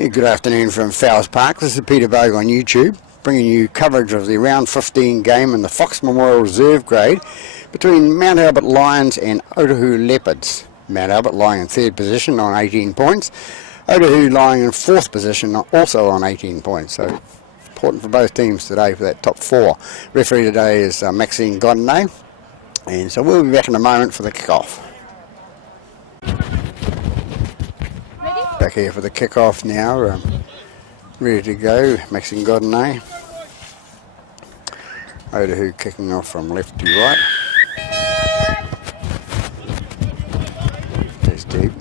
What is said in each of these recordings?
Yeah, good afternoon from Fowles Park. This is Peter Bogue on YouTube, bringing you coverage of the round 15 game in the Fox Memorial Reserve grade between Mount Albert Lions and Otahuhu Leopards. Mount Albert lying in 3rd position on 18 points. Otahuhu lying in 4th position also on 18 points. So important for both teams today for that top 4. Referee today is Maxine Godinay. And so we'll be back in a moment for the kickoff. Back here for the kickoff now, ready to go. Maxine Godinay. Otahuhu kicking off from left to right. That's deep.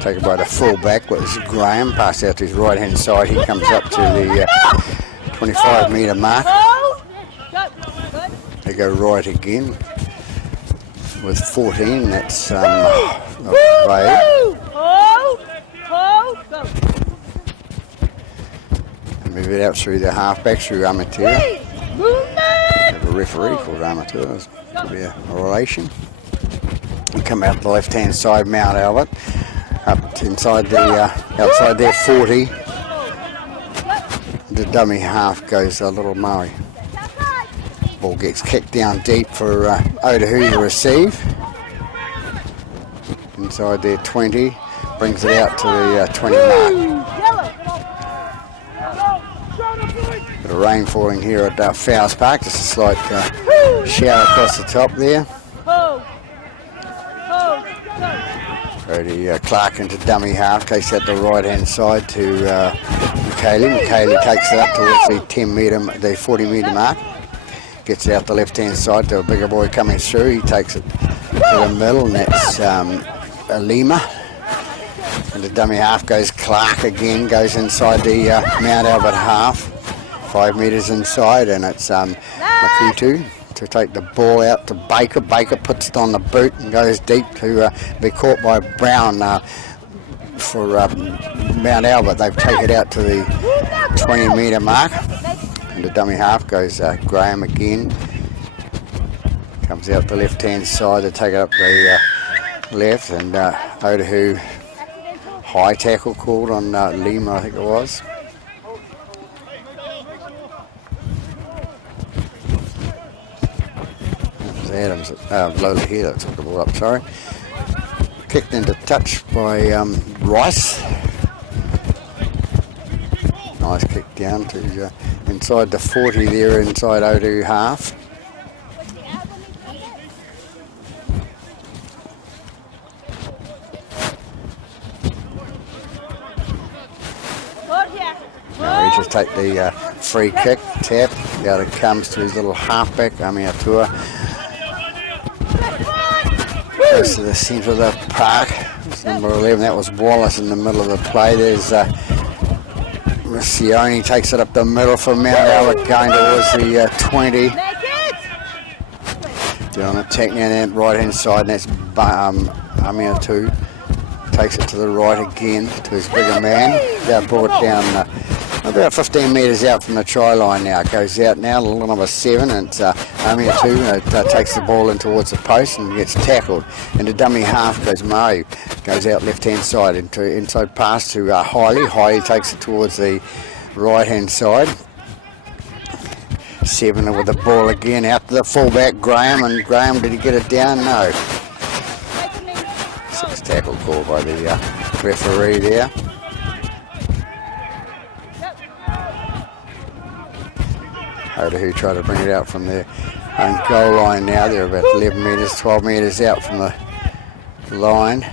Taken by the full-back, which is Graham. Pass out to his right-hand side. He comes up to the 25-metre mark. They go right again with 14. That's Wade. And move it out through the halfback, through Amateur. Have a referee called Amateur. Could be a relation. And come out the left-hand side, Mount Albert. Up inside the outside there, 40. The dummy half goes a little Murray. Ball gets kicked down deep for Otahuhu to receive. Inside there, 20. Brings it out to the 20 mark. Bit of rain falling here at Fowles Park. Just a slight shower across the top there. Brody Clark into dummy half, takes out the right hand side to McKaylee. McKaylee takes it up towards the 40-metre mark. Gets out the left hand side to a bigger boy coming through. He takes it to the middle, and that's Lima. And the dummy half goes Clark again, goes inside the Mount Albert half, 5 metres inside, and it's Makutu to take the ball out to Baker. Baker puts it on the boot and goes deep to be caught by Brown for Mount Albert. They've taken it out to the 20-metre mark. And the dummy half goes Graham again. Comes out the left-hand side to take it up the left, and Otahuhu high tackle called on Lima, I think it was. Adams, Lola here that took the ball up, sorry. Kicked into touch by Rice. Nice kick down to inside the 40 there, inside Otahuhu half. Now he just take the free kick, tap, out it comes to his little halfback, Amateur. Goes to the centre of the park. It's number 11. That was Wallace in the middle of the play. There's Missione takes it up the middle for Mount Albert, going towards the 20. Doing attack now that right hand side, and that's Amateur. Takes it to the right again to his bigger man. They're brought down about 15 metres out from the try line now. It goes out now, little number 7, and it's Amateur takes the ball in towards the post and gets tackled. And the dummy half goes Murray, goes out left hand side into inside pass to Hiley. Hiley takes it towards the right hand side. 7 with the ball again, out to the fullback Graham, and Graham, did he get it down? No. 6 tackle call by the referee there. Otahuhu try to bring it out from their own goal line now. They're about 11 metres, 12 metres out from the line.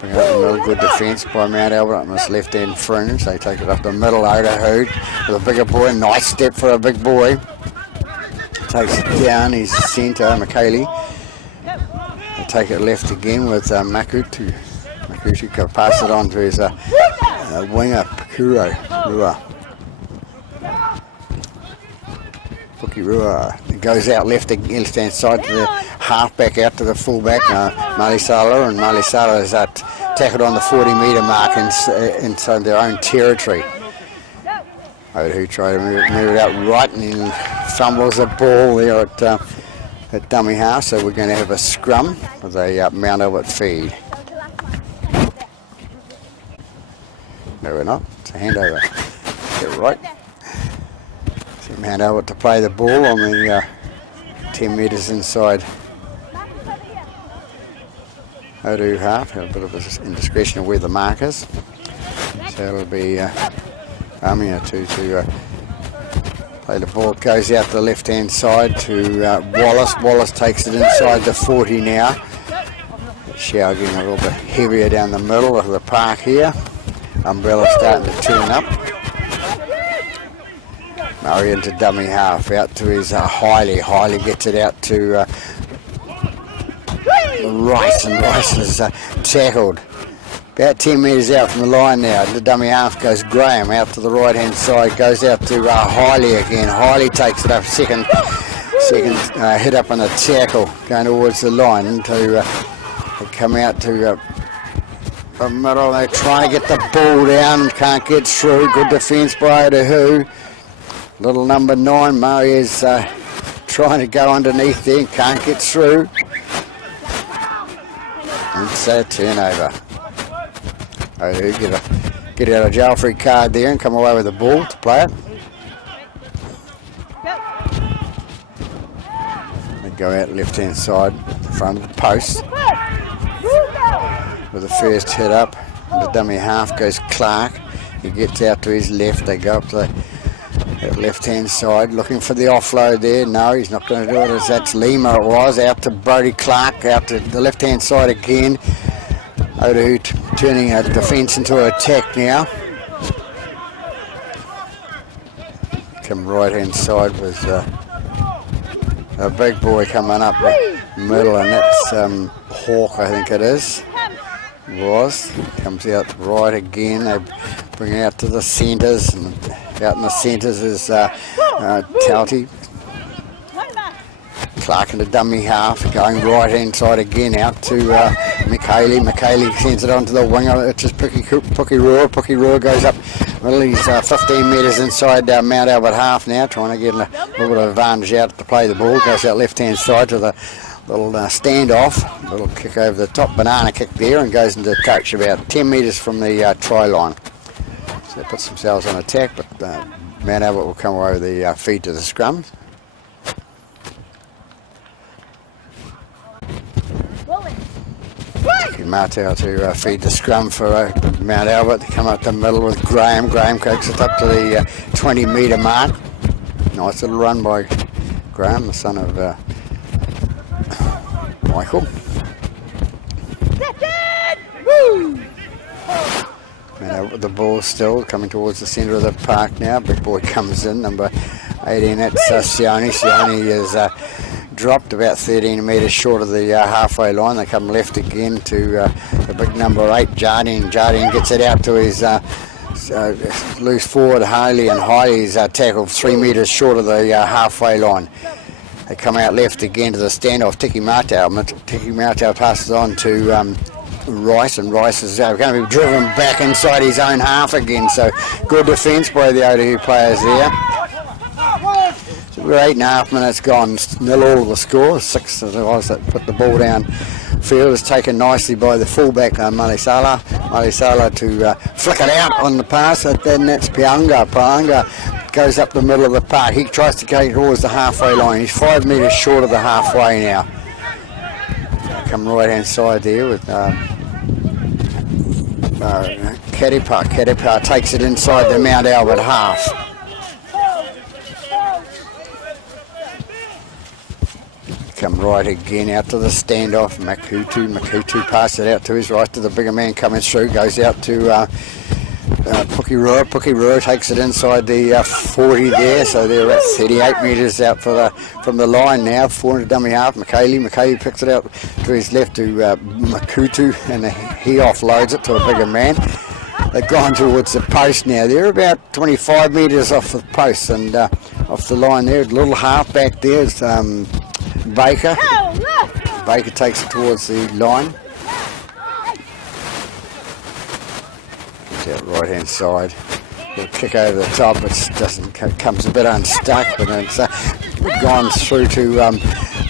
Bring it up the middle, good defence by Mount Albert on this left-hand fringe. They take it up the middle, Otahuhu with a bigger boy. Nice step for a big boy. Takes it down, he's centre, McKaylee. They take it left again with Makutu. Makutu can pass it on to his winger, Rua. Rua. It goes out left-hand side to the halfback, out to the fullback, Malisala, and Malisala is tackled on the 40-metre mark inside their own territory. Otahuhu try to move it out right, and he fumbles the ball there at dummy half, so we're going to have a scrum with a Mount Albert feed. No, we're not. It's a handover. Get right. So Mount Albert to play the ball on the 10 metres inside Otahuhu half. Have a bit of an indiscretion of where the mark is. So it'll be Amia to play the ball. It goes out the left-hand side to Wallace. Wallace takes it inside the 40 now. Shower getting a little bit heavier down the middle of the park here. Umbrella starting to turn up. Murray into dummy half, out to his Hiley. Hiley gets it out to Rice, and Rice is tackled. About 10 metres out from the line now. The dummy half goes Graham out to the right-hand side, goes out to Hiley again. Hiley takes it up, second hit up on a tackle, going towards the line to come out to the middle. They're trying to get the ball down, can't get through. Good defence by Otahuhu. Little number 9, Murray is trying to go underneath there, can't get through. And it's a turnover. Otahuhu get out a jail free card there and come away with the ball to play it. They go out left hand side, in front of the post. With the first hit up, the dummy half goes Clark. He gets out to his left. They go up the left hand side looking for the offload there. No, he's not going to do it. That's Lima it was. Out to Brody Clark, out to the left hand side again. Otahuhu turning a defence into an attack now. Come right hand side with a big boy coming up the middle, and that's Hawk, I think it is. Comes out right again. They bring it out to the centres, and out in the centres is Tauti. Clark in the dummy half, going right hand side again out to McKaylee. McKaylee sends it onto the winger. It's just Pukirua. Pukirua goes up. Well, he's 15 metres inside Mount Albert half now, trying to get a little bit of advantage out to play the ball. Goes out left hand side to the little standoff. Little kick over the top, banana kick there, and goes into touch about 10 metres from the try line. So they put themselves on attack, but Mount Albert will come away with the feed to the scrum. Martel to feed the scrum for Mount Albert. They come up the middle with Graham. Graham kicks it up to the 20 metre mark. Nice little run by Graham, the son of Michael. The ball still coming towards the centre of the park now. Big boy comes in, number 18, that's Sione. Sione is dropped about 13 metres short of the halfway line. They come left again to the big number 8, Jardine. Jardine gets it out to his loose forward, Haley, and Haley's tackled 3 metres short of the halfway line. They come out left again to the standoff. Tiki Martel passes on to Rice, and Rice is going to be driven back inside his own half again. So good defence by the Otahuhu players there. So we're 8.5 minutes gone, 0-all the score. 6 of the guys that put the ball down field is taken nicely by the fullback Malisala. Malisala to flick it out on the pass, and then that's Pianga. Pianga goes up the middle of the park. He tries to go towards the halfway line. He's 5 metres short of the halfway now. Come right hand side there with Kadipa. Kadipa takes it inside the Mount Albert half. Come right again out to the standoff. Makutu passes it out to his right to the bigger man coming through. Goes out to Pukirua. Pukirua takes it inside the 40 there. So they're at 38 metres out from the line now. 400 dummy half. Makaylee picks it out to his left to Makutu, and he offloads it to a bigger man. They've gone towards the post now. They're about 25 metres off the post and off the line there. Little half back there is Baker. Baker takes it towards the line. Gets out right hand side. Little kick over the top. It comes a bit unstuck, but it's gone through to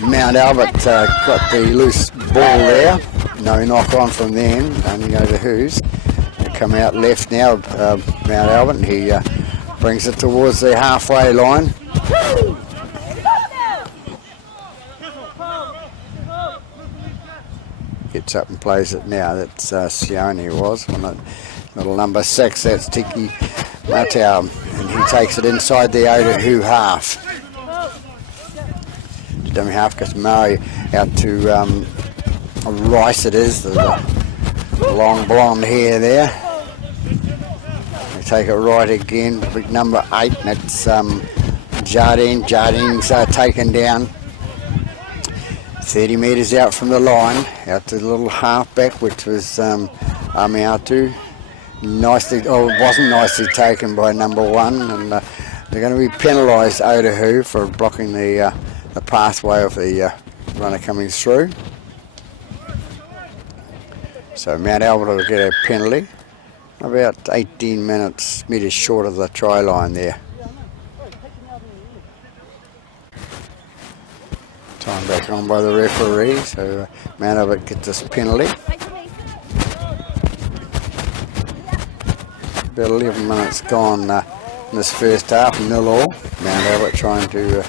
Mount Albert. Got the loose ball there. No knock on from them. Only Otahuhu's. come out left now, Mount Albert, and he brings it towards the halfway line. Gets up and plays it now. That's Sione was. Little number 6, that's Tiki Matau, and he takes it inside the Otahuhu half. The dummy half goes Murray out to Rice, it is, the long blonde hair there. They take it right again, big number 8, and it's Jardine. Jardine's taken down 30 metres out from the line, out to the little halfback, which was Amiatu. Nicely, it wasn't nicely taken by number 1, and they're going to be penalised, Otahuhu, for blocking the pathway of the runner coming through. So Mount Albert will get a penalty, about 18 metres short of the try line there. Time back on by the referee, so Mount Albert gets this penalty. About 11 minutes gone in this first half, 0-all. Mount Albert trying to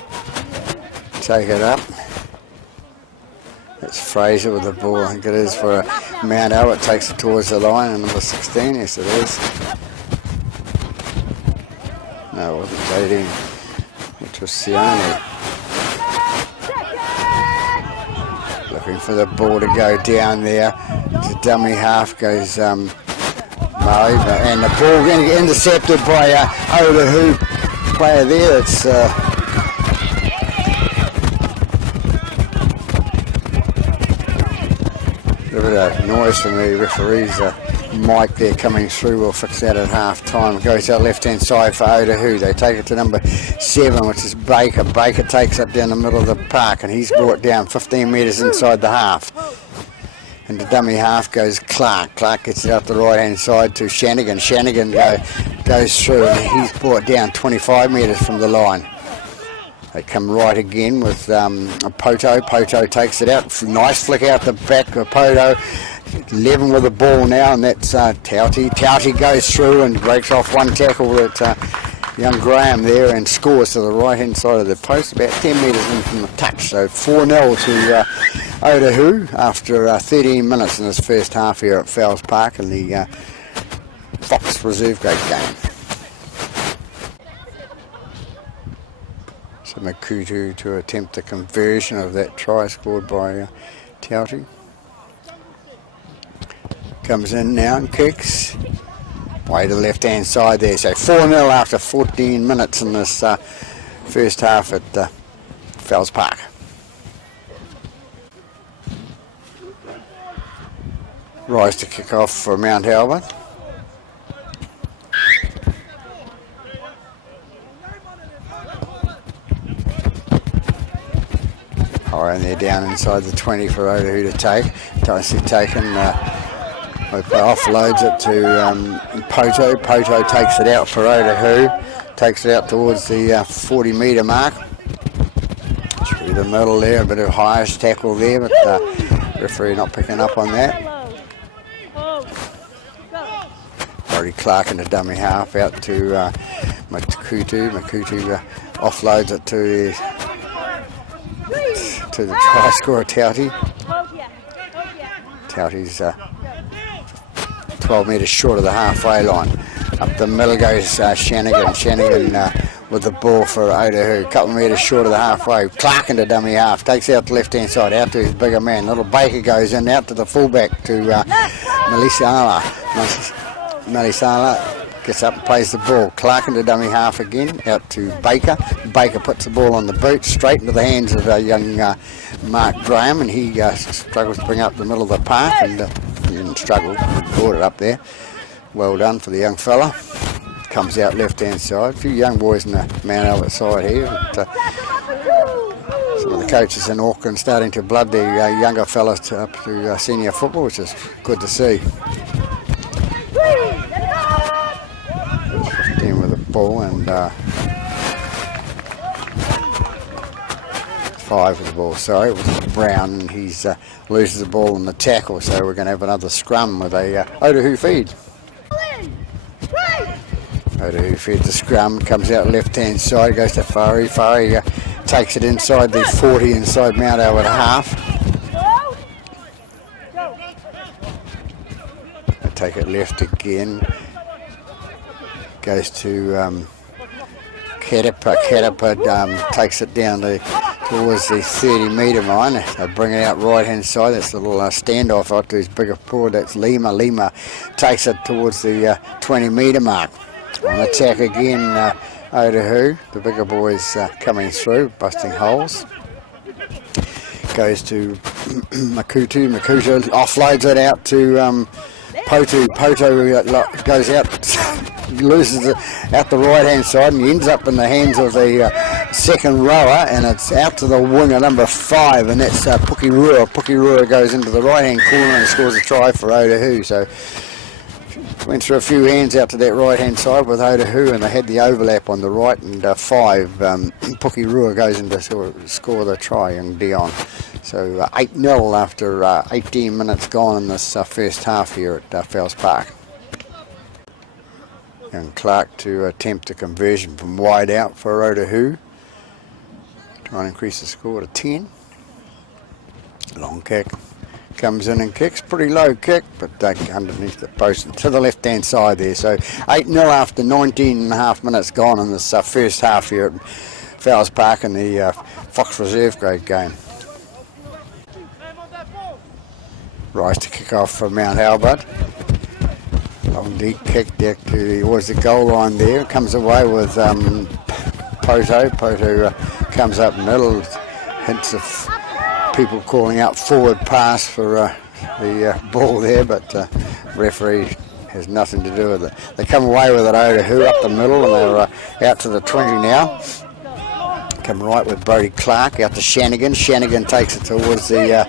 take it up. It's Fraser with the ball, I think it is, for Mount Albert. Takes it towards the line, and number 16, yes it is. No, it wasn't 18, which was Sione. Looking for the ball to go down there. The dummy half goes Murray, and the ball getting intercepted by Otahuhu player there. It's a bit of noise from the referee's mic there coming through. We'll fix that at half time. Goes out left hand side for Otahuhu. They take it to number 7, which is Baker. Baker takes it down the middle of the park, and he's brought down 15 metres inside the half. And the dummy half goes Clark. Clark gets it up the right hand side to Shanigan. Shanigan goes through, and he's brought down 25 metres from the line. They come right again with Poto. Poto takes it out. Nice flick out the back of Poto. 11 with the ball now, and that's Tauti. Tauti goes through and breaks off one tackle at young Graham there, and scores to the right hand side of the post, about 10 metres in from the touch. So 4-0 to Otahuhu after 13 minutes in this first half here at Fowles Park in the Fox Reserve Grade game. So Makutu to attempt a conversion of that try scored by Tauti. Comes in now and kicks. Way to the left hand side there. So 4-0 after 14 minutes in this first half at Fowles Park. Rise to kick off for Mount Albert. High and they're down inside the 20 for Otahuhu to take. Nicely taken. Offloads it to Poto. Poto takes it out for Otahuhu. Takes it out towards the 40 metre mark. Through the middle there, a bit of highest tackle there, but the referee not picking up on that. Roddy Clark in the dummy half out to Makutu. Makutu offloads it to the try scorer Tauti. Tauti's 12 metres short of the halfway line. Up the middle goes Shanigan. Shanigan with the ball for Otahuhu. A couple of metres short of the halfway. Clark in the dummy half. Takes out the left hand side. Out to his bigger man. Little Baker goes in. Out to the fullback to Melisala. Melisala gets up and plays the ball. Clark in the dummy half again. Out to Baker. Baker puts the ball on the boot. Straight into the hands of young Mark Graham. And he struggles to bring up the middle of the park. And he didn't struggle. Brought it up there. Well done for the young fella. Comes out left hand side. A few young boys in the Mount Albert side here. But, some of the coaches in Auckland starting to blood their younger fellas up to senior football, which is good to see. 15 with the ball and 5 with the ball. Sorry, it was Brown, and he loses the ball in the tackle, so we're going to have another scrum with a Otahuhu feed. Otahuhu feeds the scrum, comes out left hand side, goes to Furry. Furry takes it inside the 40, inside Mount Albert half. They take it left again. Goes to Katapa takes it down towards the 30 metre line. They bring it out right hand side. That's a little standoff out to his bigger forward. That's Lima. Lima takes it towards the 20 metre mark. On attack again, Otahuhu. The bigger boys coming through, busting holes. Goes to Makutu. Makutu offloads it out to Poto. Poto goes out, loses it out the right hand side, and he ends up in the hands of the second rower, and it's out to the winger number 5, and that's Pukirua. Pukirua goes into the right hand corner and scores a try for Otahuhu. So went through a few hands out to that right hand side with Otahuhu, and they had the overlap on the right, and 5 Pukirua goes in to score the try, and Dion. So 8-0 after 18 minutes gone in this first half here at Fells Park. And Clark to attempt a conversion from wide out for Otahuhu. Try and increase the score to 10. Long kick. Comes in and kicks. Pretty low kick, but underneath the post to the left hand side there. So 8-0 after 19.5 minutes gone in this first half here at Fells Park in the Fox Reserve grade game. Rise to kick off for Mount Albert. Long deep kick there towards the goal line there. Comes away with Poto. Poto comes up middle. Hints of people calling out forward pass for the ball there, but referee has nothing to do with it. They come away with it, Otahuhu up the middle, and they're out to the 20 now. Come right with Brody Clark out to Shanigan. Shanigan takes it towards the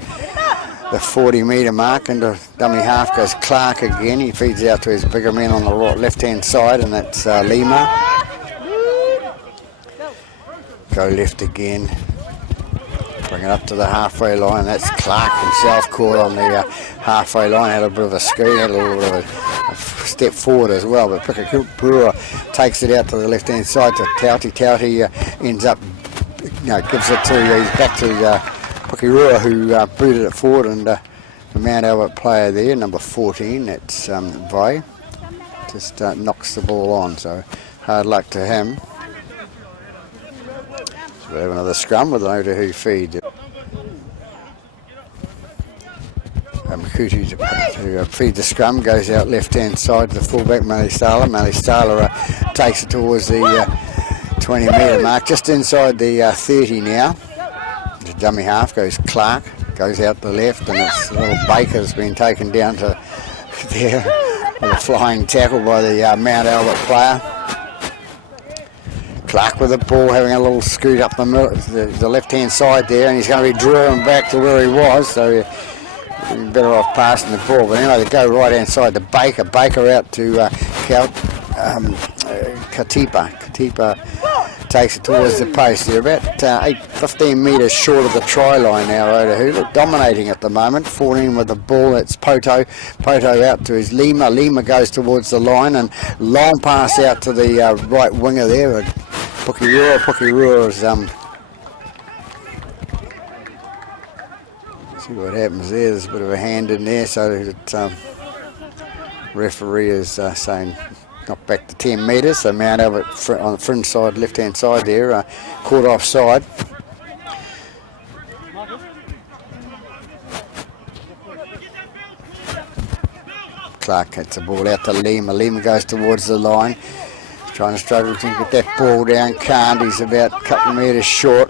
40 metre mark. Into dummy half goes Clark again. He feeds out to his bigger man on the left hand side, and that's Lima. Go left again. Bring it up to the halfway line. That's Clark himself caught on the halfway line. Had a bit of a scoot, had a little bit of a step forward as well. But Pukirua takes it out to the left hand side to Tauti. Tauti ends up, gives it to back to Pukirua, who booted it forward, and the Mount Albert player there, number 14, that's Vai, just knocks the ball on. So hard luck to him. So we have another scrum with an Otahuhu feed. Makutu to feed the scrum, goes out left hand side to the fullback Malistala. Malistala takes it towards the 20 metre mark, just inside the 30 now. The dummy half goes Clark, goes out the left, and it's little Baker's been taken down to there with a flying tackle by the Mount Albert player. Clark with the ball, having a little scoot up the middle, the left hand side there, and he's going to be drawing back to where he was, so he's better off passing the ball. But anyway, they go right hand side to Baker. Baker out to Katipa. Katipa takes it towards the post. They're about 15 metres short of the try line now, Otahuhu. Look, dominating at the moment. 14 with the ball. It's Poto. Poto out to his Lima. Lima goes towards the line, and long pass out to the right winger there. Pukirua is see what happens there. There's a bit of a hand in there, so that referee is saying knock back to 10 metres. So Mount Albert on the fringe side, left hand side there, caught offside. Clark gets the ball out to Lima. Lima goes towards the line. He's trying to struggle to get that ball down. Can't. He's about a couple of metres short.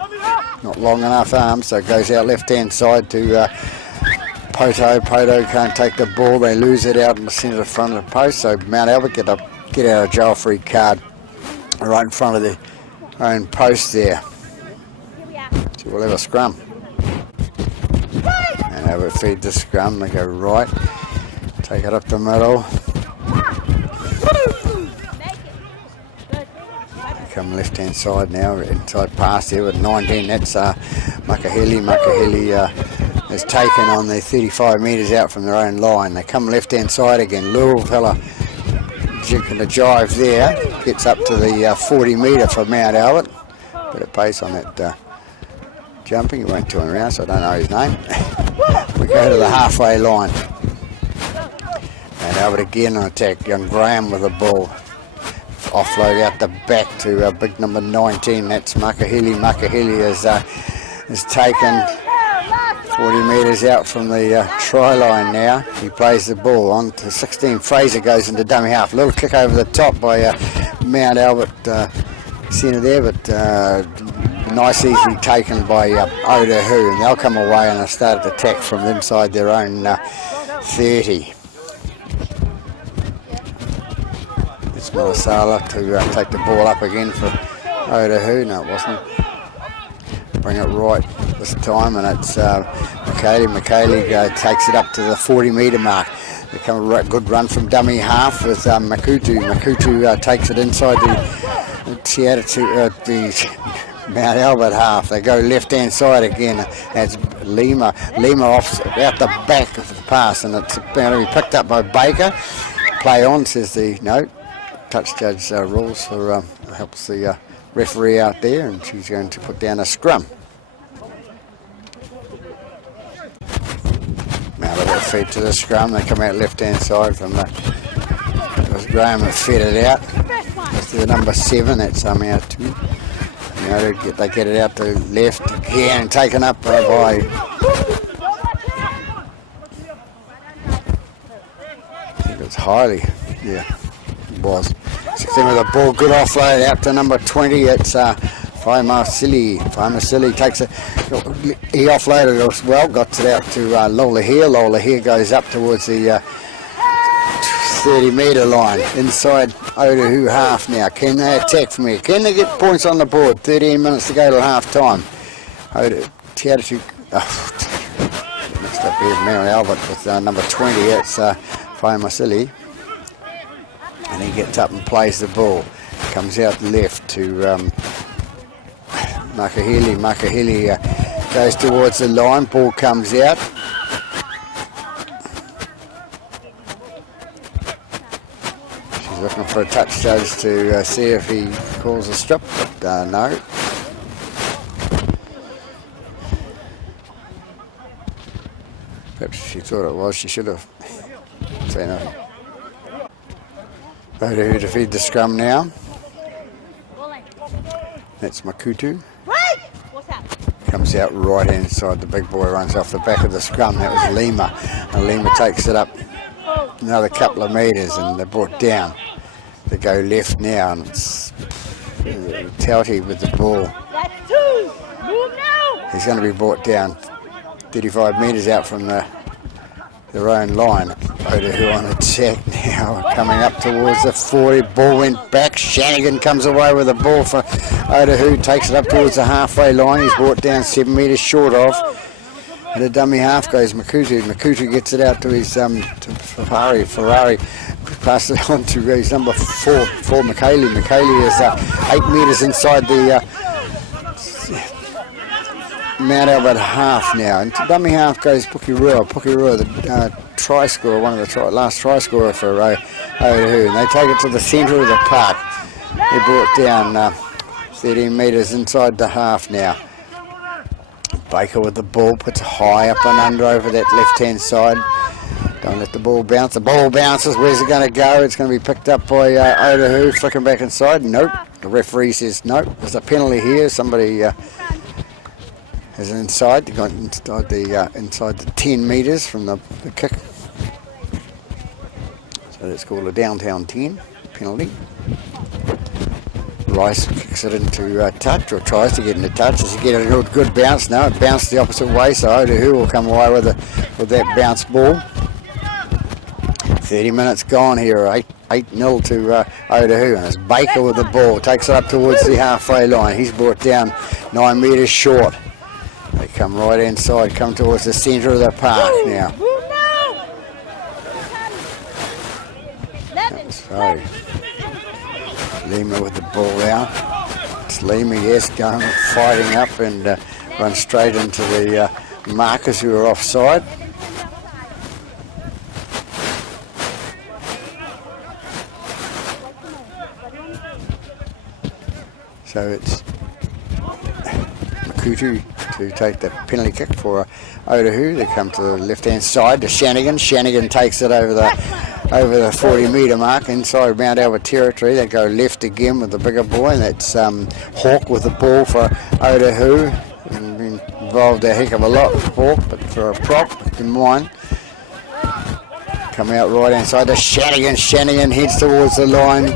Not long enough arms, so it goes out left hand side to Poto. Poto can't take the ball. They lose it out in the centre front of the post. So Mount Albert get out of jail free card right in front of their own post there. So we'll have a scrum. Mount Albert feed the scrum. They go right. Take it up the middle. Come left hand side now, inside pass there with 19. That's Makaheli. Makaheli is taken on the 35 metres out from their own line. They come left hand side again. Little fella jig and a jive there. Gets up to the 40 metre for Mount Albert. Bit of pace on that jumping. He won't turn around, so I don't know his name. We go to the halfway line. Mount Albert again on attack. Young Graham with the ball. Offload out the back to big number 19. That's Makahili. Makahili is taken 40 metres out from the try line now. He plays the ball on to 16. Fraser goes into dummy half. Little kick over the top by Mount Albert centre there, but nice easy taken by Otahuhu, and they'll come away and start to attack from inside their own 30. It's Malasala to take the ball up again for Otahuhu. No, it wasn't. Bring it right this time, and it's McKaylee. McKaylee takes it up to the 40 metre mark. They come a good run from dummy half with Makutu. Makutu takes it inside the Mount Albert half. They go left hand side again. That's Lima. Lima off out the back of the pass, and it's going to be picked up by Baker. Play on, says the note. Touch judge rules for helps the referee out there, and she's going to put down a scrum. Now they've got feet to the scrum. They come out left hand side from the. It was Graham that fed it out. That's the number 7. That's out to. You know, they get it out to left again, and taken up by. I think it's highly. Yeah, it was. 16 with the ball, good offload out to number 20. It's Faimasili. Faimasili takes it. He offloaded it well, got it out to Lola here. Lola here goes up towards the 30 metre line. Inside Otahuhu half now. Can they attack from here? Can they get points on the board? 13 minutes to go till half time. Tiatu. Mixed up here, Mount Albert with number 20. It's Faimasili. And he gets up and plays the ball. Comes out left to Makahili. Makahili goes towards the line. Ball comes out. She's looking for a touch judge to see if he calls a strip, but no. Perhaps she thought it was. She should have seen it. Otahuhu to feed the scrum now. That's Makutu. Comes out right hand side. The big boy runs off the back of the scrum. That was Lima. And Lima takes it up another couple of metres, and they're brought down. They go left now, and it's Tauti with the ball. He's going to be brought down 35 metres out from their own line. Otahuhu on attack now, coming up towards the 40. Ball went back. Shanigan comes away with the ball for Otahuhu, takes it up towards the halfway line. He's brought down 7 metres short of. And the dummy half goes Makutu. Makutu gets it out to his to Ferrari passes it on to his number 4 Makaylee. Makaylee is 8 metres inside the Mount Albert half now, and to dummy half goes Pukirua. Pukirua, the try scorer, one of the last try scorer for Otahuhu, and they take it to the centre of the park. They brought down 13 metres inside the half now. Baker with the ball, puts high up and under over that left-hand side. Don't let the ball bounce. The ball bounces. Where's it going to go? It's going to be picked up by Otahuhu, flicking back inside. Nope. The referee says nope. There's a penalty here. Somebody is inside. They got inside the 10 metres from the kick. So that's called a downtown 10 penalty. Rice kicks it into touch, or tries to get into touch. Does he get a good bounce? No, it bounced the opposite way, so Otahuhu will come away with that bounce ball. 30 minutes gone here, 8-0 to Otahuhu, and it's Baker with the ball. Takes it up towards the halfway line. He's brought down 9 metres short. They come right inside, come towards the centre of the park now. Sorry. Lima with the ball out. It's Lima, yes, going fighting up and run straight into the markers who are offside. So it's Makutu to take the penalty kick for Otahuhu. They come to the left-hand side to Shanigan. Shanigan takes it over the 40-metre mark inside Mount Albert territory. They go left again with the bigger boy, and that's Hawk with the ball for Otahuhu. Been involved a heck of a lot with Hawk, but for a prop, didn't mind. Come out right-hand side to Shanigan. Shanigan heads towards the line.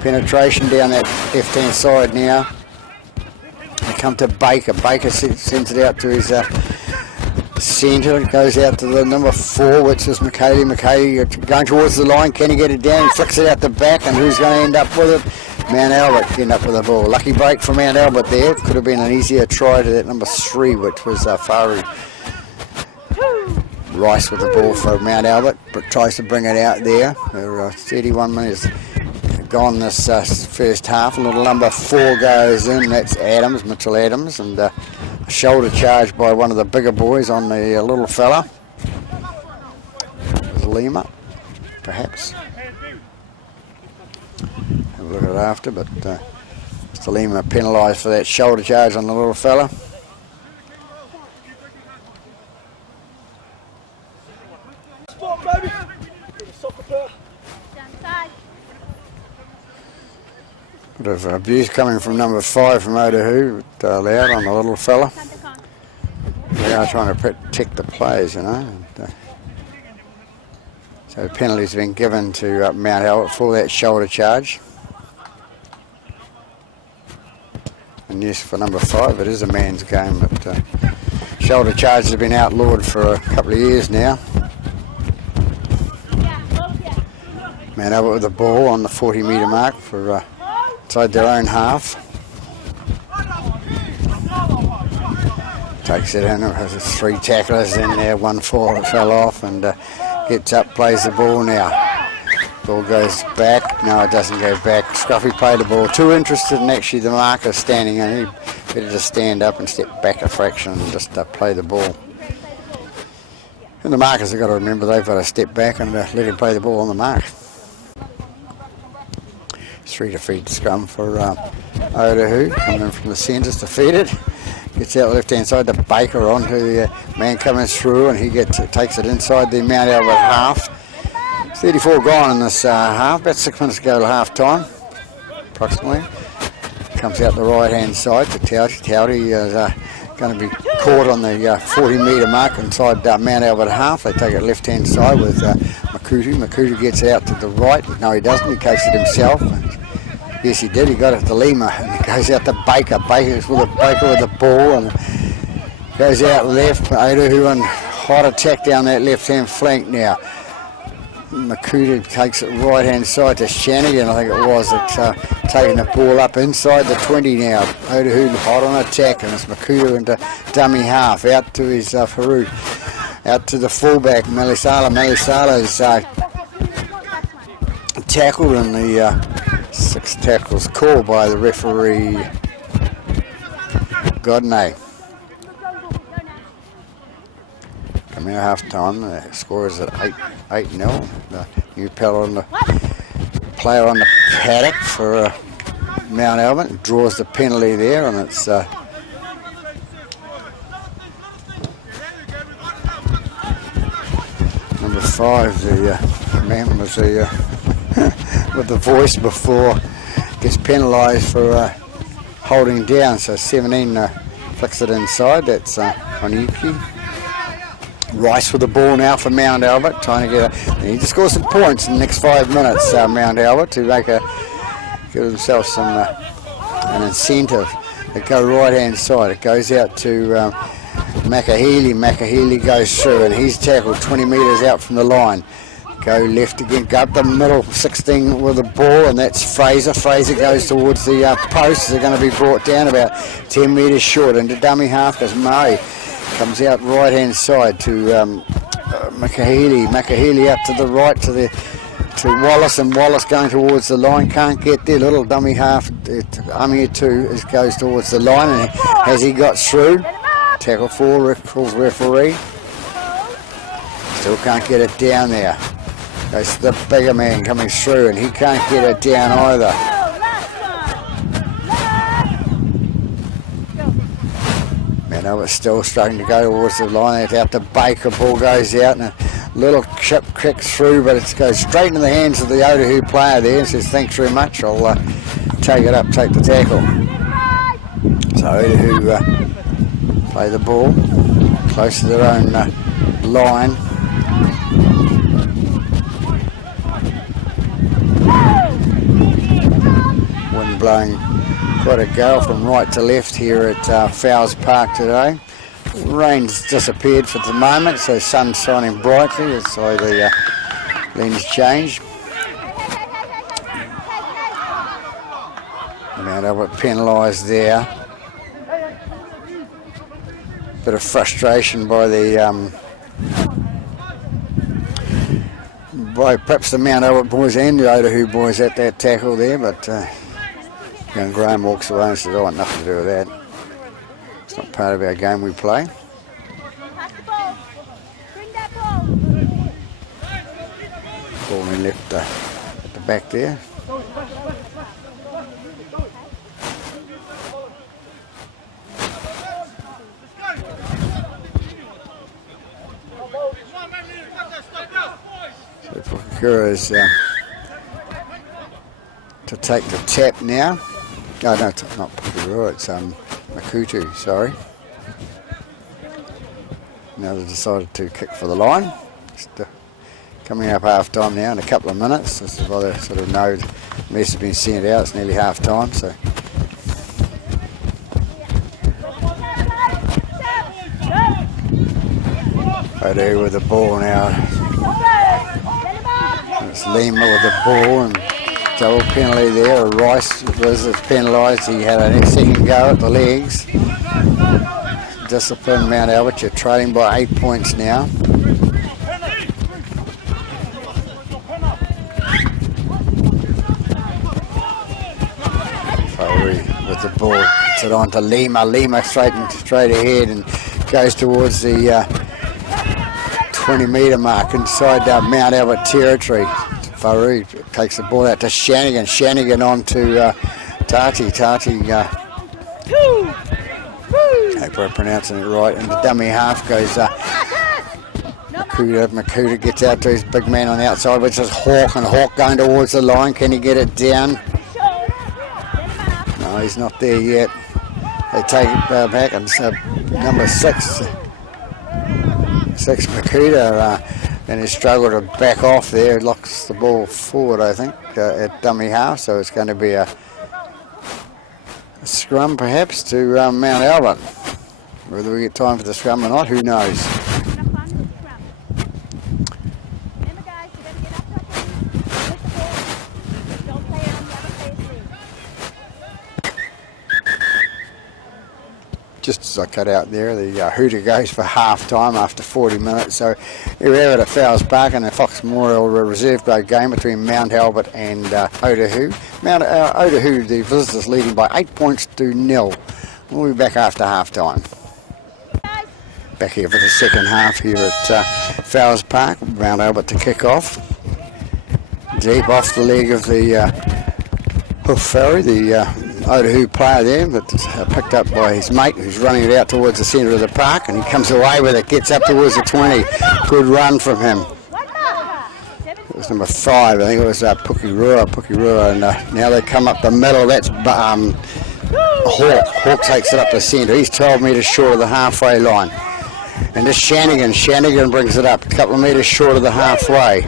Penetration down that left-hand side now. They come to Baker. Baker sends it out to his centre. It goes out to the number 4, which is McKaylee. McKaylee going towards the line. Can he get it down? He flicks it out the back, and who's going to end up with it? Mount Albert end up with the ball. Lucky break for Mount Albert there. Could have been an easier try to that number 3, which was Faru. Rice with the ball for Mount Albert, but tries to bring it out there. There are 31 minutes gone this first half. And little number 4 goes in. That's Adams, Mitchell Adams, and a shoulder charge by one of the bigger boys on the little fella. There's Lima, perhaps. Have a look at it after, but Mr. Lima penalised for that shoulder charge on the little fella. Bit of abuse coming from number 5 from Otahuhu, loud on the little fella. They are trying to protect the players, you know. And, so penalties been given to Mount Albert for that shoulder charge. And yes, for number 5, it is a man's game, but shoulder charges have been outlawed for a couple of years now. Mount Albert with the ball on the 40-metre mark for inside their own half. Takes it in, has 3 tacklers in there, 1 fell off, and gets up, plays the ball now. Ball goes back. No, it doesn't go back. Scruffy played the ball. Too interested in actually the marker standing in. He better just stand up and step back a fraction and just play the ball. And the markers have got to remember they've got to step back and let him play the ball on the mark. 3 to feed scrum for Otahuhu, coming in from the centres to feed it. Gets out the left-hand side to Baker onto the man coming through, and he takes it inside the Mount Albert half. 34 gone in this half, about 6 minutes to go to half time, approximately. Comes out the right-hand side to Towdy. Towdy is going to be caught on the 40-metre mark inside Mount Albert half. They take it left-hand side with Makutu. Makutu gets out to the right. No, he doesn't. He takes it himself. Yes, he did. He got it to Lima, and it goes out to Baker. Baker with the ball, and goes out left. Otahuhu on hot attack down that left-hand flank now. Makutu takes it right-hand side to Shanigan, I think it was. It's taking the ball up inside the 20 now. Otahuhu hot on attack, and it's Makutu into dummy half. Out to his Faru. Out to the fullback, Melisala. Melisala's tackled, and the 6 tackles called by the referee Godney. Coming out half time, the score is at 8-0. The new player on the paddock for Mount Albert draws the penalty there, and it's number 5, the man was the with the voice before, gets penalised for holding down. So 17 flicks it inside. That's Oniki. Rice with the ball now for Mount Albert, trying to they need to score some points in the next 5 minutes. Mount Albert to give themselves some an incentive. They go right hand side. It goes out to Makahili. Makahili goes through, and he's tackled 20 metres out from the line. Go left again, go up the middle, 16 with the ball, and that's Fraser. Fraser goes towards the posts. They're going to be brought down about 10 metres short into dummy half because Murray comes out right hand side to Makahili. Makahili out to the right to Wallace, and Wallace going towards the line, can't get there. Little dummy half, Amir too, goes towards the line, and has he got through? Tackle 4, calls referee. Still can't get it down there. Goes to the bigger man coming through, and he can't get it down either. Mount Albert still starting to go towards the line. It's out to Baker, ball goes out and a little chip kicks through, but it goes straight into the hands of the Otahuhu player there and says thanks very much, I'll take it up, take the tackle. So Otahuhu play the ball close to their own line. Wind blowing quite a gale from right to left here at Fowles Park today. Rain's disappeared for the moment, so sun's shining brightly, so the lens changed. Mount Albert penalised there. Bit of frustration by the by perhaps the Mount Albert boys and the Otahuhu boys at that tackle there, but young Graham walks away and says, I want nothing to do with that. It's not part of our game we play. Ball been left at the back there. So Pukura's to take the tap now. Oh, no, it's not Pukura, it's Makutu, sorry. Now they've decided to kick for the line. Just, coming up half time now in a couple of minutes. This is why they sort of know the message has been sent out. It's nearly half time, so. Otahuhu with the ball now. It's Lima with the ball and double penalty there. Rice was penalised. He had a second go at the legs. Discipline Mount Albert. You're trailing by 8 points now. With the ball, gets it on to Lima. Lima straight ahead and goes towards the 20-metre mark inside Mount Albert territory. Farouk takes the ball out to Shanigan. Shanigan on to Tati. Tati, hope I'm pronouncing it right. And the dummy half goes Makuta. Makuta gets out to his big man on the outside, which is Hawk. And Hawk going towards the line. Can he get it down? No, he's not there yet. They take it back, and number 6 Makuta and he struggled to back off there. Locks the ball forward, I think, at dummy half, so it's going to be a scrum perhaps to Mount Albert. Whether we get time for the scrum or not, who knows. Just as I cut out there, the hooter goes for half time after 40 minutes. So we're here at Fowles Park in the Fox Memorial Reserve Grade game between Mount Albert and Otahuhu. Otahuhu, the visitors, leading by 8 points to 0. We'll be back after half time. Back here for the second half here at Fowles Park. Mount Albert to kick off. Deep off the leg of the hoof ferry, the Otahuhu player there, but picked up by his mate who's running it out towards the centre of the park, and he comes away with it, gets up towards the 20. Good run from him. It was number 5, I think it was Pukirua, and now they come up the middle. That's Hawk. Hawk takes it up the centre. He's 12 metres short of the halfway line. And this Shanigan brings it up a couple of metres short of the halfway.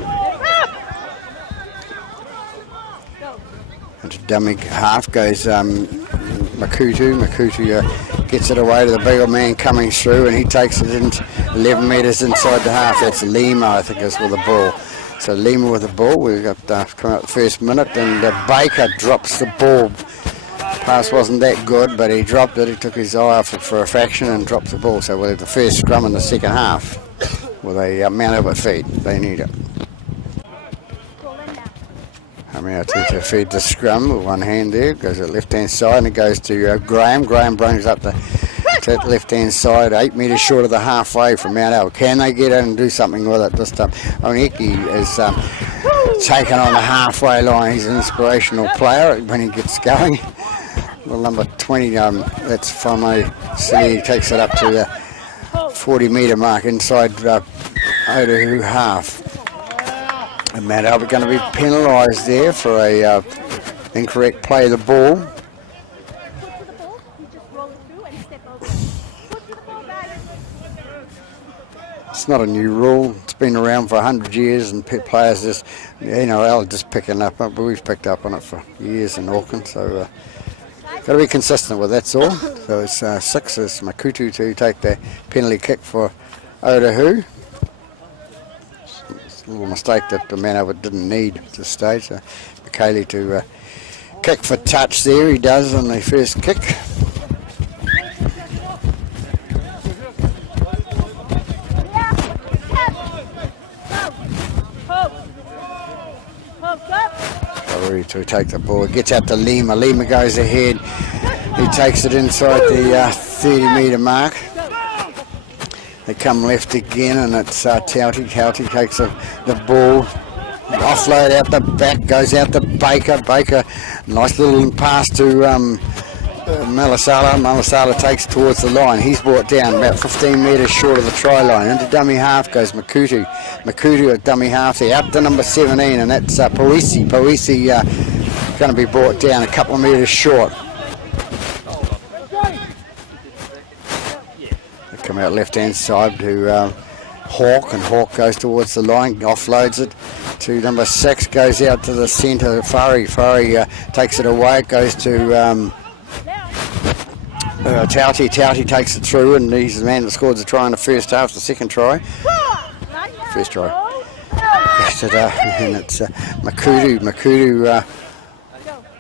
Into dummy half goes Makutu. Makutu gets it away to the bigger man coming through, and he takes it in 11 metres inside the half. That's Lima, I think, is with the ball. So Lima with the ball. We've got coming up the first minute, and Baker drops the ball. Pass wasn't that good, but he dropped it. He took his eye off it for a fraction and dropped the ball. So we'll have the first scrum in the second half with a Mount Albert feed. They need it. Out to feed the scrum with one hand there, goes to the left hand side, and it goes to Graham. Graham brings up to the left hand side, 8 metres short of the halfway from Mount Albert. Can they get in and do something with it this time? Oneki is taken on the halfway line. He's an inspirational player when he gets going. Well, number 20, that's from He takes it up to the 40-metre mark inside Otahuhu half. And Mount Albert going to be penalised there for a incorrect play of the ball. It's not a new rule. It's been around for 100 years, and players just, NRL just picking up. But we've picked up on it for years in Auckland, so got to be consistent with that's all. So it's 6 is Makutu to take the penalty kick for Otahuhu. It's a little mistake that the man over didn't need at this stage. So McKaylee to kick for touch there. He does on the first kick. To take the ball, gets out to Lima. Lima goes ahead. He takes it inside the 30-metre mark. They come left again, and it's Tauti. Tauti takes the ball. Offload out the back, goes out to Baker. Baker, nice little pass to Malasala. Malasala takes towards the line. He's brought down about 15 metres short of the try line. Into dummy half goes Makutu. Makutu at dummy half there. Up to number 17, and that's Poesi. Poesi going to be brought down a couple of metres short. They come out left-hand side to Hawk, and Hawk goes towards the line, offloads it to number 6, goes out to the centre. Fari takes it away. It goes to Tauti. Tauti takes it through, and he's the man that scored the try in the first half, the second try. First try. And it's Makutu. Makutu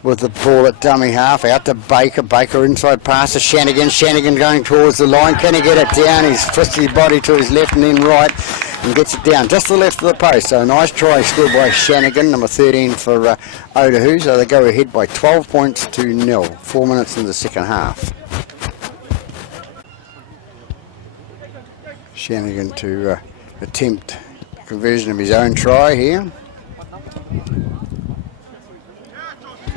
with the ball at dummy half, out to Baker. Baker inside pass to Shanagan. Shanagan going towards the line. Can he get it down? He's twisted his body to his left and then right and gets it down just to the left of the post. So a nice try scored by Shanagan, number 13 for Otahuhu. So they go ahead by 12 points to 0. 4 minutes in the second half. Shanagan to attempt conversion of his own try here.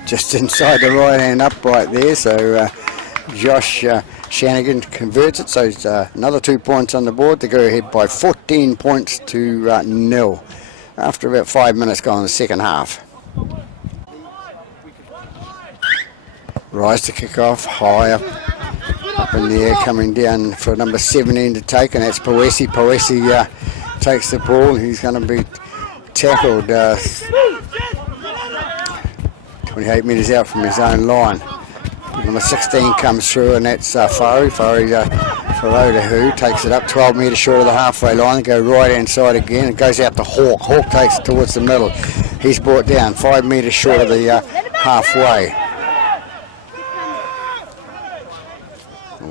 Just inside the right-hand upright there, so Josh Shanagan converts it, so it's another 2 points on the board to go ahead by 14 points to 0 after about 5 minutes gone in the second half. Rise to kick off, high up in the air, coming down for number 17 to take, and that's Poesi. Poesi takes the ball. He's going to be tackled 28 metres out from his own line. Number 16 comes through, and that's Fari. Fari for Otahuhu takes it up 12 metres short of the halfway line. Go right hand side again. It goes out to Hawk. Hawk takes it towards the middle. He's brought down 5 metres short of the halfway.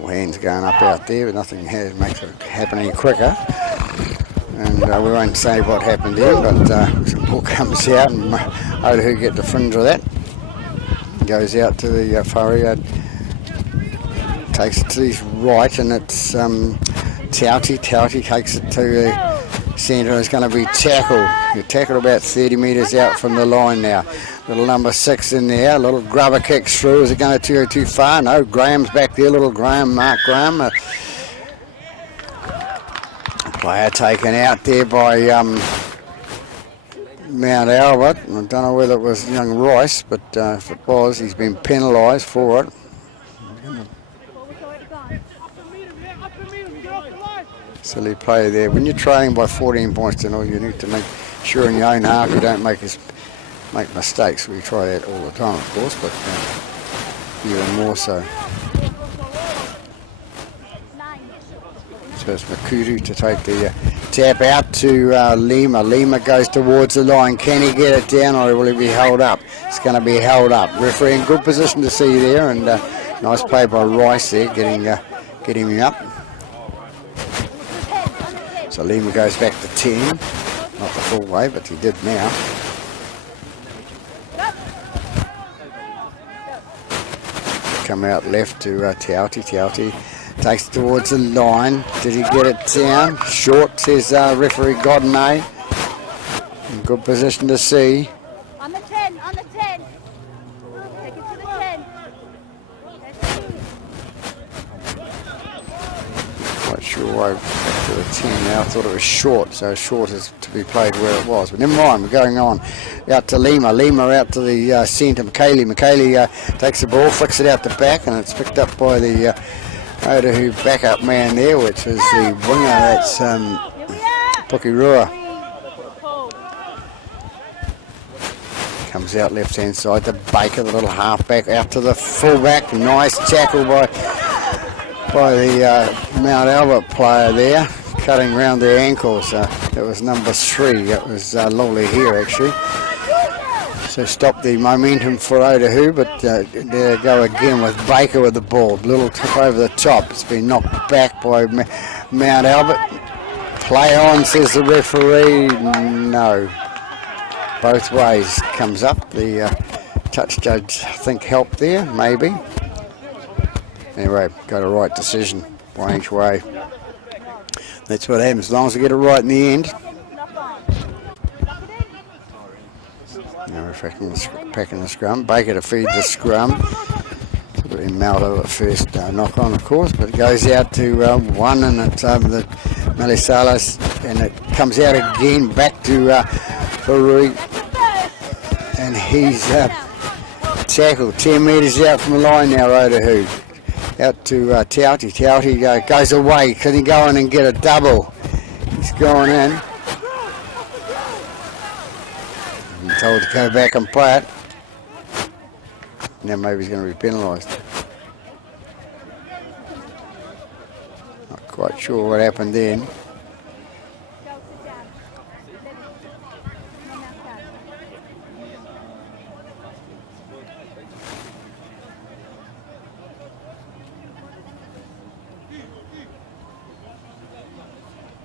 Hands going up out there, but nothing makes it happen any quicker. And we won't say what happened there, but the ball comes out, and Otahuhu get the fringe of that. Goes out to the Fari, takes it to his right, and it's Tauti. Tauti takes it to the centre. It's going to be tackled. You're tackled about 30 metres out from the line now. Little number 6 in there. A little grubber kicks through. Is it going to go too far? No. Graham's back there. Little Graham, Mark Graham. Player taken out there by Mount Albert. I don't know whether it was young Rice, but if it was, he's been penalised for it. Silly play there. When you're trailing by 14 points to 0, you need to make sure in your own half you don't make mistakes. We try that all the time, of course, but even more so. So it's Makutu to take the tap out to Lima. Lima goes towards the line. Can he get it down, or will he be held up? It's going to be held up. Referee in good position to see there, and nice play by Rice there, getting him up. So Lima goes back to 10. Not the full way, but he did now. Come out left to Tauti. Tauti takes it towards the line. Did he get it down? Short, says referee Godinay. In good position to see. On the 10, on the 10. Take it to the 10. way back to the 10 now. I thought it was short, so short is to be played where it was. But never mind, we're going on. Out to Lima. Lima out to the centre. McKaylee takes the ball, flicks it out the back, and it's picked up by the Otahuhu backup man there, which is the winger. That's Pukerua. Comes out left-hand side to Baker, the little half-back, out to the full-back. Nice tackle by the Mount Albert player there, cutting round their ankles. It was number 3. It was lovely here, actually. So stopped the momentum for Otahuhu, but there they go again with Baker with the ball. Little tip over the top. It's been knocked back by Mount Albert. Play on, says the referee. No. Both ways comes up. The touch judge, I think, helped there, maybe. Anyway, got a right decision by each way. That's what happens, as long as we get it right in the end. Now we're packing the scrum. Baker to feed the scrum. Maldo at first knock on, of course, but it goes out to one, and it's the Malisalas, and it comes out again back to Barui, and he's tackled 10 metres out from the line now. Otahuhu out to Tauti. Tauti goes away. Can he go in and get a double? He's gone in. I'm told to go back and play it. Now maybe he's going to be penalised. Not quite sure what happened then.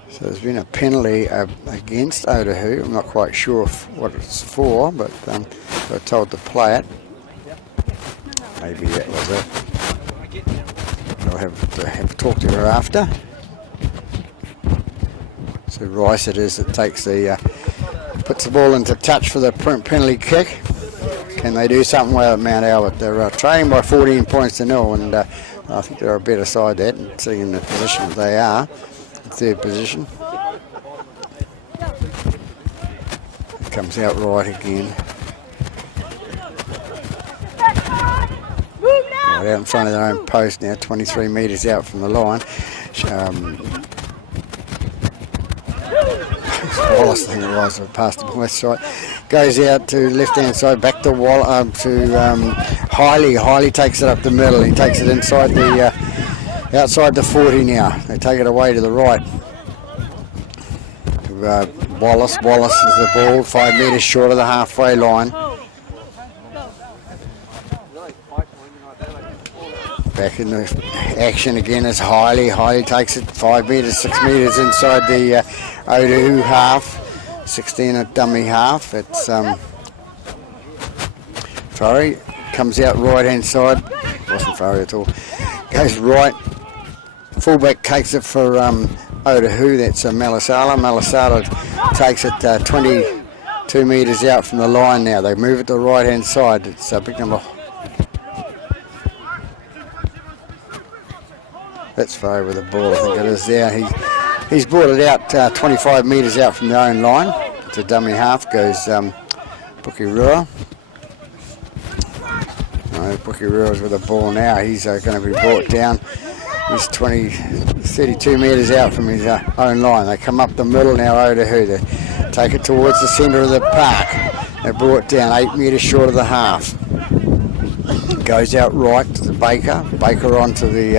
So there's been a penalty against Otahuhu. I'm not quite sure what it's for, but we're told to play it. Maybe that was it. I'll have to talk to her after. So Rice it is that takes the puts the ball into touch for the penalty kick. Can they do something with Mount Albert? They're trailing by 14 points to 0, and I think they're a better side that, and sitting in the position that they are, third position. It comes out right again. Right out in front of their own post now, 23 metres out from the line. Wallace, I think it was, past the west side. Goes out to left-hand side, back to Hiley. Hiley takes it up the middle. He takes it inside the outside the 40 now. They take it away to the right. Wallace is the ball, 5 metres short of the halfway line. Back in the action again is Hiley. Hiley takes it 5 metres, 6 metres inside the Otahuhu half. 16 at dummy half. It's Furry. Comes out right hand side. Wasn't Furry at all. Goes right. Fullback takes it for Otahuhu. That's Malasala. Malasala takes it 22 metres out from the line now. They move it to the right hand side. It's big number. That's Furry with the ball. I think it is there. He's brought it out 25 metres out from their own line. To dummy half goes Pukerua. No, Pukerua's with the ball now. He's going to be brought down. He's 32 metres out from his own line. They come up the middle now, Otahuhu. They take it towards the centre of the park. They're brought down 8 metres short of the half. Goes out right to the Baker. Baker onto the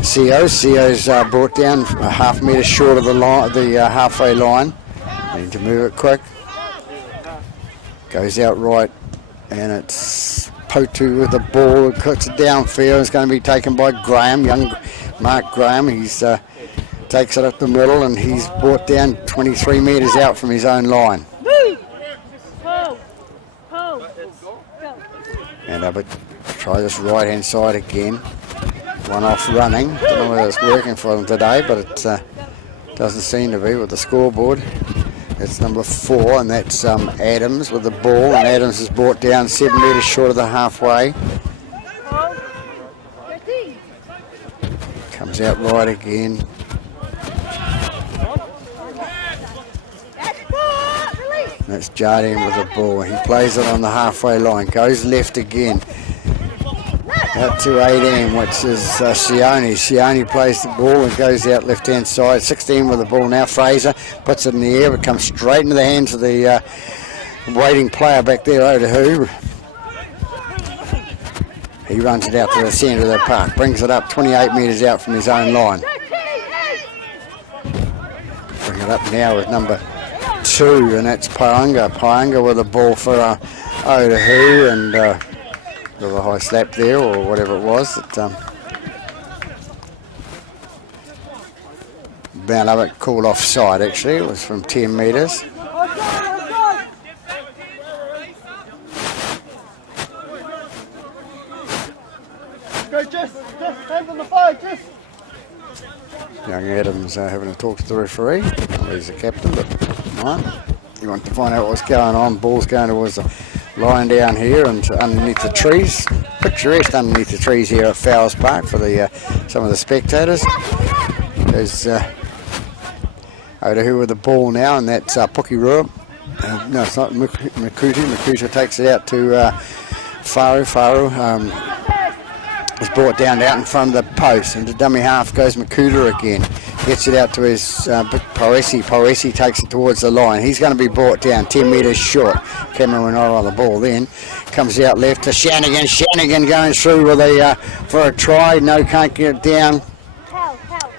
CO's brought down a half metre short of the line, the halfway line. Need to move it quick. Goes out right, and it's Potu with the ball. Cuts it downfield. It's going to be taken by Graham, young Mark Graham. He's takes it up the middle, and he's brought down 23 metres out from his own line. And Albert try this right hand side again. One off running. Don't know whether it's working for them today, but it doesn't seem to be with the scoreboard. It's number 4, and that's Adams with the ball, and Adams is brought down 7 metres short of the halfway. Comes out right again. That's Jardine with the ball. He plays it on the halfway line. Goes left again. Out to 18, which is Sione. Sione plays the ball and goes out left-hand side. 16 with the ball now. Fraser puts it in the air, but comes straight into the hands of the waiting player back there, Otahuhu. He runs it out to the centre of the park. Brings it up 28 metres out from his own line. Bring it up now with number 2, and that's Paanga. Paanga with the ball for Otahuhu, and with a high slap there, or whatever it was. Mount Albert called offside, actually. It was from 10 metres. Go, Jess, hands on the flag, Jess. Young Adams having a talk to the referee. Well, he's the captain, but right. He wanted to find out what was going on. Ball's going towards the line down here and underneath the trees. Picturesque underneath the trees here at Fowles Park for the some of the spectators. There's Otahuhu with the ball now, and that's Pukirua. No, it's not Makuta. Makuta takes it out to Faru. Faru is brought down out in front of the post. Into dummy half goes Makuta again. Gets it out to his Poesi. Poesi takes it towards the line. He's going to be brought down 10 metres short. Cameron not on the ball then. Comes out left to Shanigan. Shanigan going through with for a try. No, can't get it down.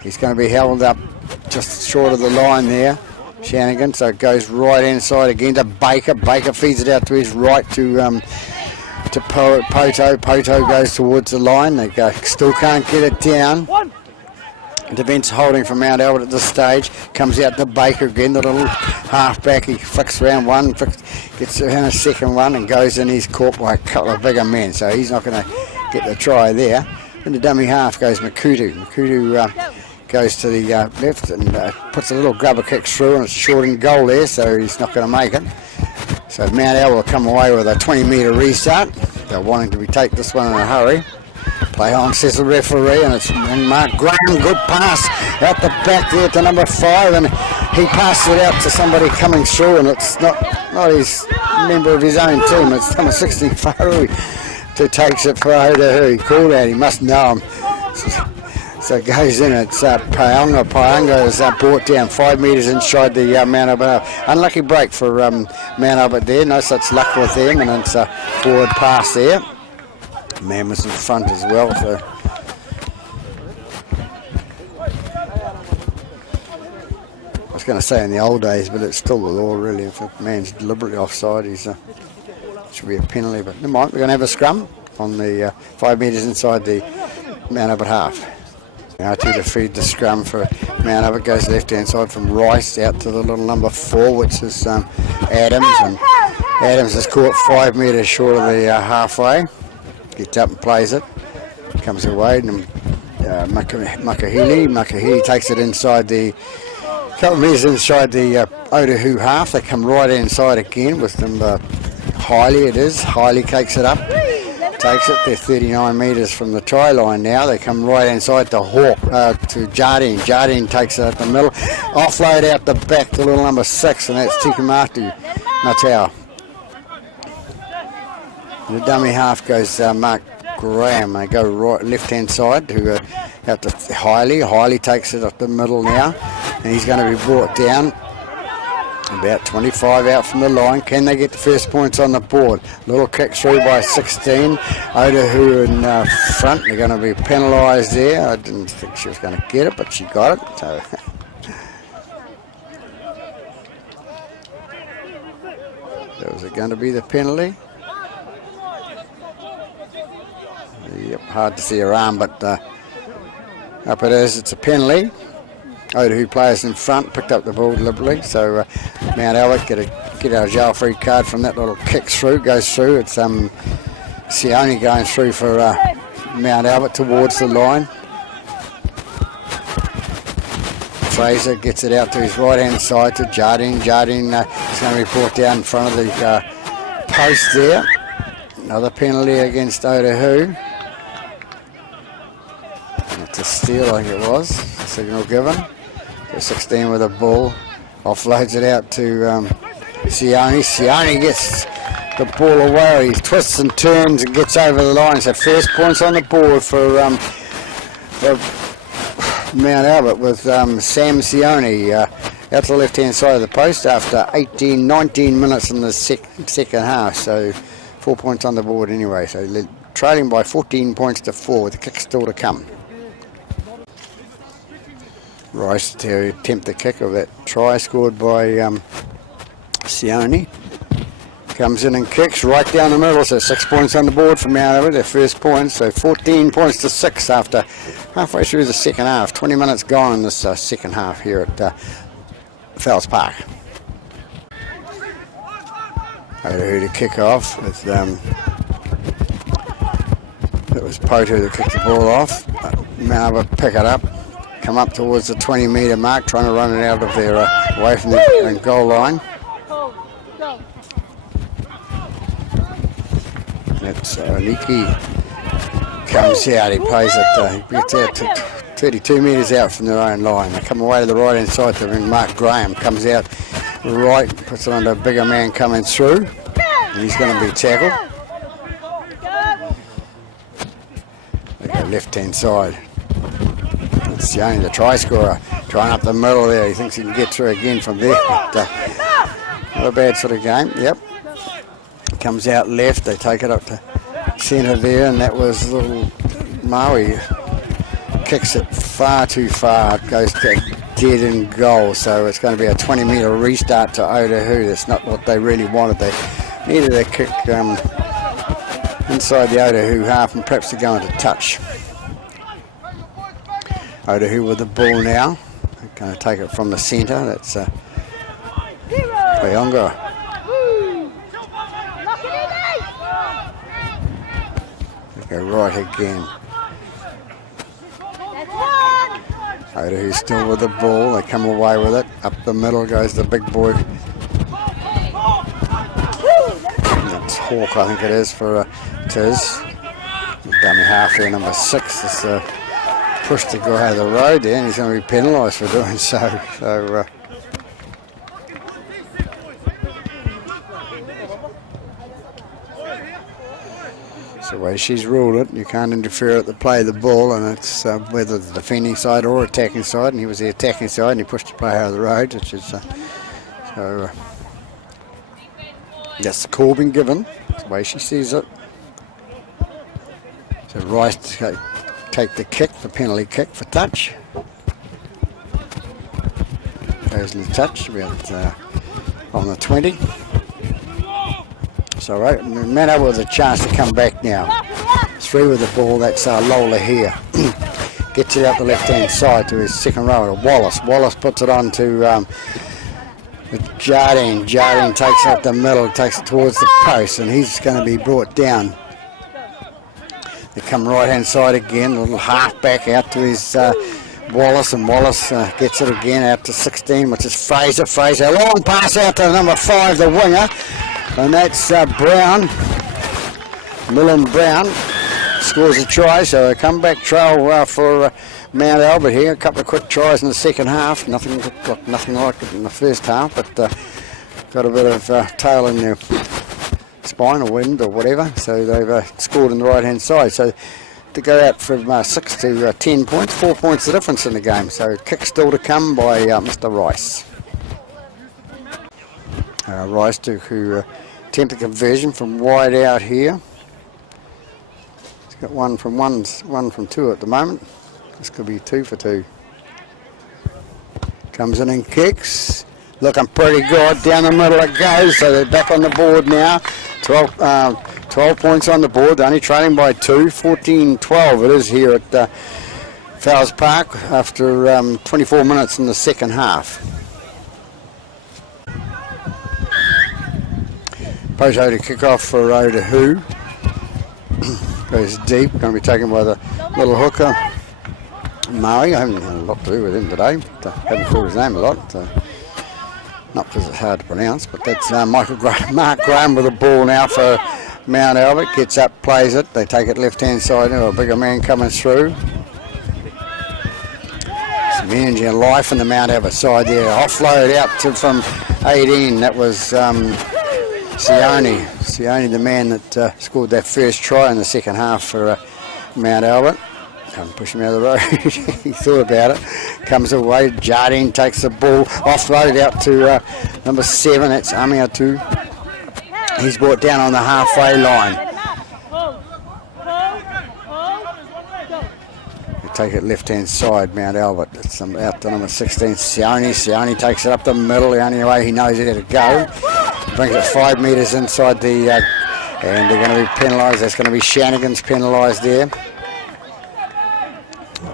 He's going to be held up just short of the line there. Shanigan. So it goes right inside again to Baker. Baker feeds it out to his right to Poto. Poto goes towards the line. They still can't get it down. Defence holding from Mount Albert at this stage. Comes out to Baker again, the little half-back. He flicks around one, gets in a second one and goes in. He's caught by a couple of bigger men, so he's not going to get the try there. In the dummy half goes Makutu. Makutu goes to the left and puts a little grubber kick through, and it's short in goal there, so he's not going to make it. So Mount Albert will come away with a 20-metre restart. They're wanting to take this one in a hurry. Play on, says the referee, and it's Mark Graham. Good pass out the back there to number 5, and he passes it out to somebody coming through, and it's not his member of his own team. It's number 60, Faru, who takes it for Otahuhu. He called out, he must know him. So it goes in. It's Paanga. Paanga is brought down 5 metres inside the Mount Albert. Unlucky break for Mount Albert there. No such luck with them, and it's a forward pass there. Man was in front as well, so I was going to say in the old days, but it's still the law really. If a man's deliberately offside, he's should be a penalty. But never mind, we're going to have a scrum on the 5 metres inside the Mount Albert half. Now to feed the scrum for Mount Albert, goes left hand side from Rice out to the little number 4, which is Adams, and Adams is caught 5 metres short of the halfway. Gets up and plays it. Comes away, and Makahili takes it inside the couple of metres inside the Otahuhu half. They come right inside again with them. Hiley it is. Hiley takes it up. Takes it. They're 39 metres from the try line now. They come right inside to Hawk, to Jardine. Jardine takes it up the middle. Offload out the back to little number 6, and that's Tikamatu Matau. The dummy half goes Mark Graham. They go right left-hand side to out to Hiley. Hiley takes it up the middle now, and he's going to be brought down about 25 out from the line. Can they get the first points on the board? Little kick through by 16. Otahuhu in front. They're going to be penalised there. I didn't think she was going to get it, but she got it. So that was going to be the penalty. Yep, hard to see her arm, but up it is. It's a penalty. Otahuhu players in front picked up the ball deliberately, so Mount Albert get a jail-free card from that little kick through. Goes through. It's Sione going through for Mount Albert towards the line. Fraser gets it out to his right-hand side to Jardine. Jardine is going to be brought down in front of the post there. Another penalty against Otahuhu. It's a steal, I think it was. Signal given. 16 with a ball. Offloads it out to Sione gets the ball away. He twists and turns and gets over the line. So first points on the board for Mount Albert with Sam Sione out to the left-hand side of the post after 19 minutes in the second half. So 4 points on the board anyway. So trailing by 14 points to 4 with the kick still to come. Rice to attempt the kick of that try scored by Sione. Comes in and kicks right down the middle, so 6 points on the board from Mount Albert, their first points, so 14 points to 6 after halfway through the second half. 20 minutes gone in this second half here at Fells Park. Otahuhu to kick off with it was Poto that kicked the ball off. Mount Albert pick it up. Come up towards the 20-metre mark, trying to run it out of their away from the goal line. That's Niki comes out. He plays it. He gets out to 32 metres out from their own line. They come away to the right-hand side to ring. Mark Graham comes out right, puts it under a bigger man coming through. And he's going to be tackled. They go left-hand side. Sione, the try scorer, trying up the middle there. He thinks he can get through again from there. But, not a bad sort of game. Yep. Comes out left. They take it up to centre there, and that was little Maui. Kicks it far too far. It goes to dead in goal. So it's going to be a 20-metre restart to Otahuhu. That's not what they really wanted. They needed a kick inside the Otahuhu half and perhaps to go into touch. Otahuhu with the ball now. They're going to take it from the centre. That's Payonga. They go right again. Otahuhu still with the ball. They come away with it. Up the middle goes the big boy. That's Hawk, I think it is, for Tiz. Dummy half there, number 6. Is pushed the guy out of the road there, and he's going to be penalised for doing so. So the way she's ruled it, you can't interfere at the play of the ball, and it's whether the defending side or attacking side, and he was the attacking side, and he pushed the player out of the road, which is that's the call been given. That's the way she sees it. So Rice take the kick, the penalty kick for touch. Goes in the touch about on the 20. So right, Mount Albert with a chance to come back now. 3 with the ball, that's Lola here. Gets it out the left-hand side to his second rower, to Wallace. Wallace puts it on to Jardine. Jardine takes it up the middle, takes it towards the post, and he's going to be brought down. They come right-hand side again, a little half-back out to his Wallace, and Wallace gets it again out to 16, which is Fraser. Fraser, long pass out to number 5, the winger, and that's Brown. Millen Brown scores a try, so a comeback trail for Mount Albert here. A couple of quick tries in the second half, nothing like it in the first half, but got a bit of tail in their spine or wind or whatever, so they've scored on the right hand side. So to go out from 6 to 10 points, 4 points the difference in the game. So kick still to come by Mr. Rice. Rice who attempt a conversion from wide out here. He's got one from 2 at the moment. This could be 2 for 2. Comes in and kicks. Looking pretty good. Down the middle it goes. So they're back on the board now. 12 points on the board. They're only trailing by 2. 14-12 it is here at Fells Park after 24 minutes in the second half. Poto to kick off for Otahuhu. Goes deep. Going to be taken by the little hooker. Maui. I haven't had a lot to do with him today. But I haven't called his name a lot. Not because it's hard to pronounce, but that's Mark Graham with the ball now for Mount Albert. Gets up, plays it. They take it left-hand side. A bigger man coming through. Some energy and life in the Mount Albert side there. Offload out from 18, that was Sione. Sione, the man that scored that first try in the second half for Mount Albert. Come push him out of the road. He thought about it. Comes away. Jardine takes the ball. Offload out to number 7. That's Amiatu. He's brought down on the halfway line. They take it left-hand side, Mount Albert. It's out to number 16, Sione. Sione takes it up the middle. The only way he knows how to go. Brings it 5 metres inside the... and they're going to be penalised. That's going to be Shanigan's penalised there.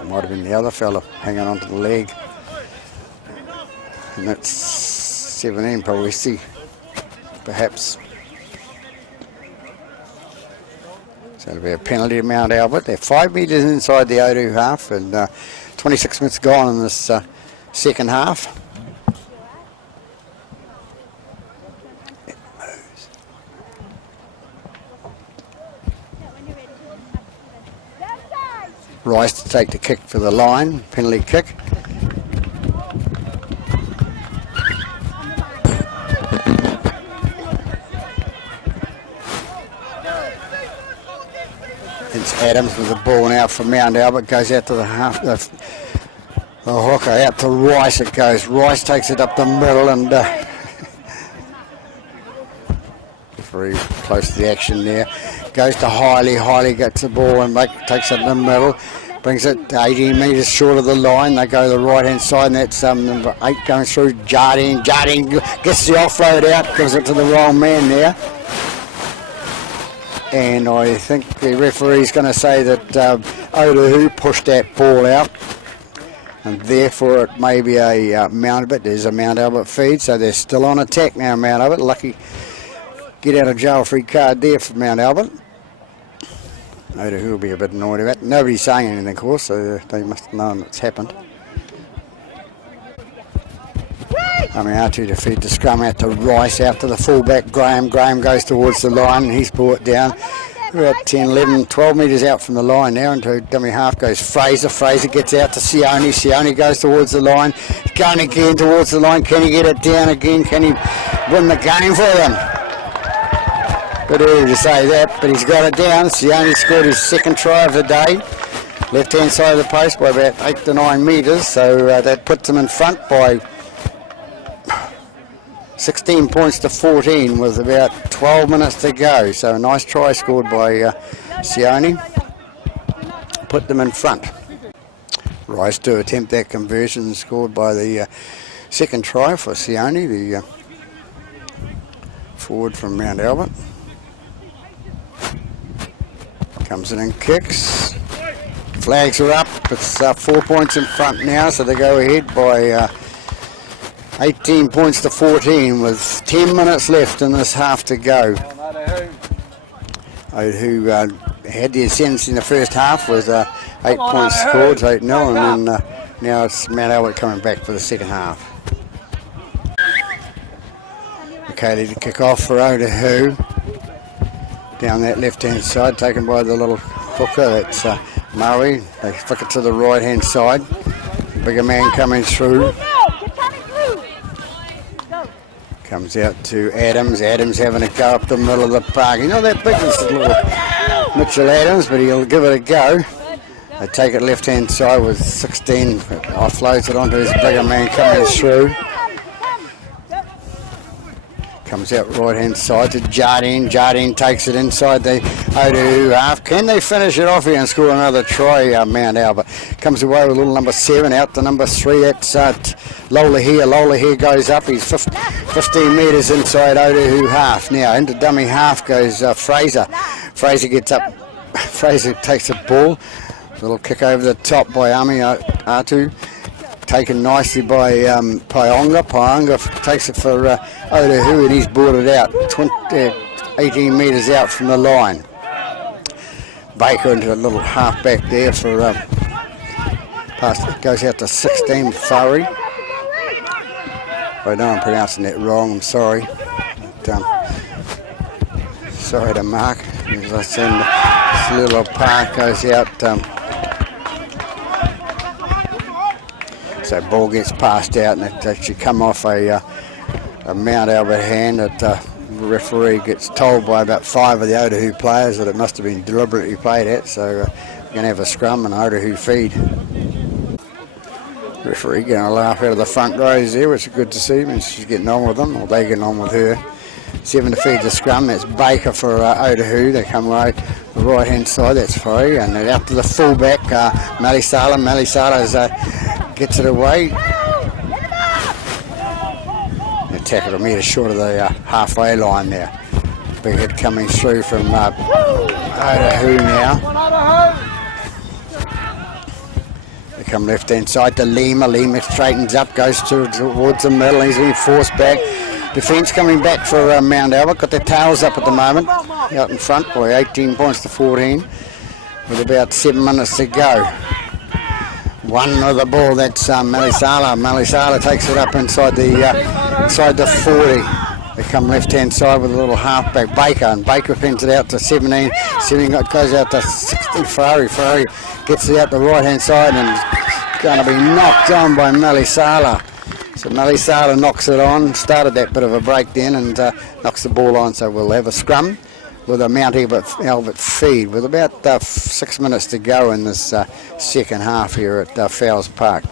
Might have been the other fella hanging onto the leg. And that's 17 probably, see, perhaps. So it'll be a penalty to Mount Albert. They're 5 metres inside the Otahuhu half and 26 minutes gone in this second half. Rice to take the kick for the line, penalty kick. It's Adams with the ball now for Mount Albert, goes out to the half, the hooker out to Rice it goes. Rice takes it up the middle and very close to the action there. Goes to Hiley. Hiley gets the ball and takes it in the middle. Brings it 18 metres short of the line. They go to the right-hand side, and that's number 8 going through. Jardine. Jardine gets the offload out, gives it to the wrong man there. And I think the referee's going to say that Otahuhu pushed that ball out, and therefore it may be a Mount Albert. There's a Mount Albert feed, so they're still on attack now, Mount Albert. Lucky get out of jail free card there for Mount Albert. Otahuhu will be a bit annoyed about it. Nobody's saying anything, of course, so they must have known what's happened. Amiatu to feed the scrum out to Rice, out to the fullback Graham. Graham goes towards the line and he's brought down about 10, 11, 12 metres out from the line now. Into dummy half goes Fraser. Fraser gets out to Sione. Sione goes towards the line. Going again towards the line. Can he get it down again? Can he win the game for them? Bit early to say that, but he's got it down. Sione scored his second try of the day. Left-hand side of the post by about 8 to 9 metres, so that puts them in front by 16 points to 14 with about 12 minutes to go. So a nice try scored by Sione. Put them in front. Rice to attempt that conversion scored by the second try for Sione, the forward from Mount Albert. Comes in and kicks. Flags are up. It's 4 points in front now, so they go ahead by 18 points to 14 with 10 minutes left in this half to go. Who had the ascendancy in the first half with 8 points scored, 8-0, and then now it's Mount Albert coming back for the second half. Okay, to kick off for Otahuhu. Down that left-hand side, taken by the little hooker, that's Murray. They flick it to the right-hand side. Bigger man coming through. Comes out to Adams. Adams having a go up the middle of the park. He's not that big, this little Mitchell Adams, but he'll give it a go. They take it left-hand side with 16. Offloads it onto his bigger man coming through. Comes out right-hand side to Jardine. Jardine takes it inside the Otahuhu half. Can they finish it off here and score another try, Mount Albert? Comes away with little number 7 out to number 3. That's Lola here. Lola here goes up. He's 15 metres inside Otahuhu half. Now into dummy half goes Fraser. Fraser gets up. Fraser takes the ball. Little kick over the top by Amiatu. Taken nicely by Pionga. Pionga takes it for Otahuhu and he's brought it out 18 metres out from the line. Baker into a little half back there for pass. Goes out to 16 Furry. I know I'm pronouncing that wrong, I'm sorry. But, sorry to Mark. As I send this little park goes out. So ball gets passed out and it actually come off a a Mount Albert hand that the referee gets told by about 5 of the Otahuhu players that it must have been deliberately played at, so we're going to have a scrum and Otahuhu feed. Referee going to laugh out of the front rows there, which is good to see. Means she's getting on with them, or they getting on with her. 7 to feed the scrum. That's Baker for Otahuhu. They come right the right hand side. That's free, and then out to the fullback, Malisala. Malisala gets it away. The tackle a metre short of the halfway line there. Big hit coming through from Otahuhu now. They come left hand side to Lima. Lima straightens up, goes towards the middle. He's being forced back. Defence coming back for Mount Albert. Got their tails up at the moment. Out in front by 18 points to 14. With about 7 minutes to go. One with the ball. That's Malisala. Malisala takes it up inside the 40. They come left hand side with a little halfback Baker, and Baker pins it out to 17. 17 goes out to 16. Ferrari gets it out the right hand side and going to be knocked on by Malisala. So Malisala knocks it on, started that bit of a break then, and knocks the ball on. So we'll have a scrum with a Mount Albert feed with about 6 minutes to go in this second half here at Fowles Park.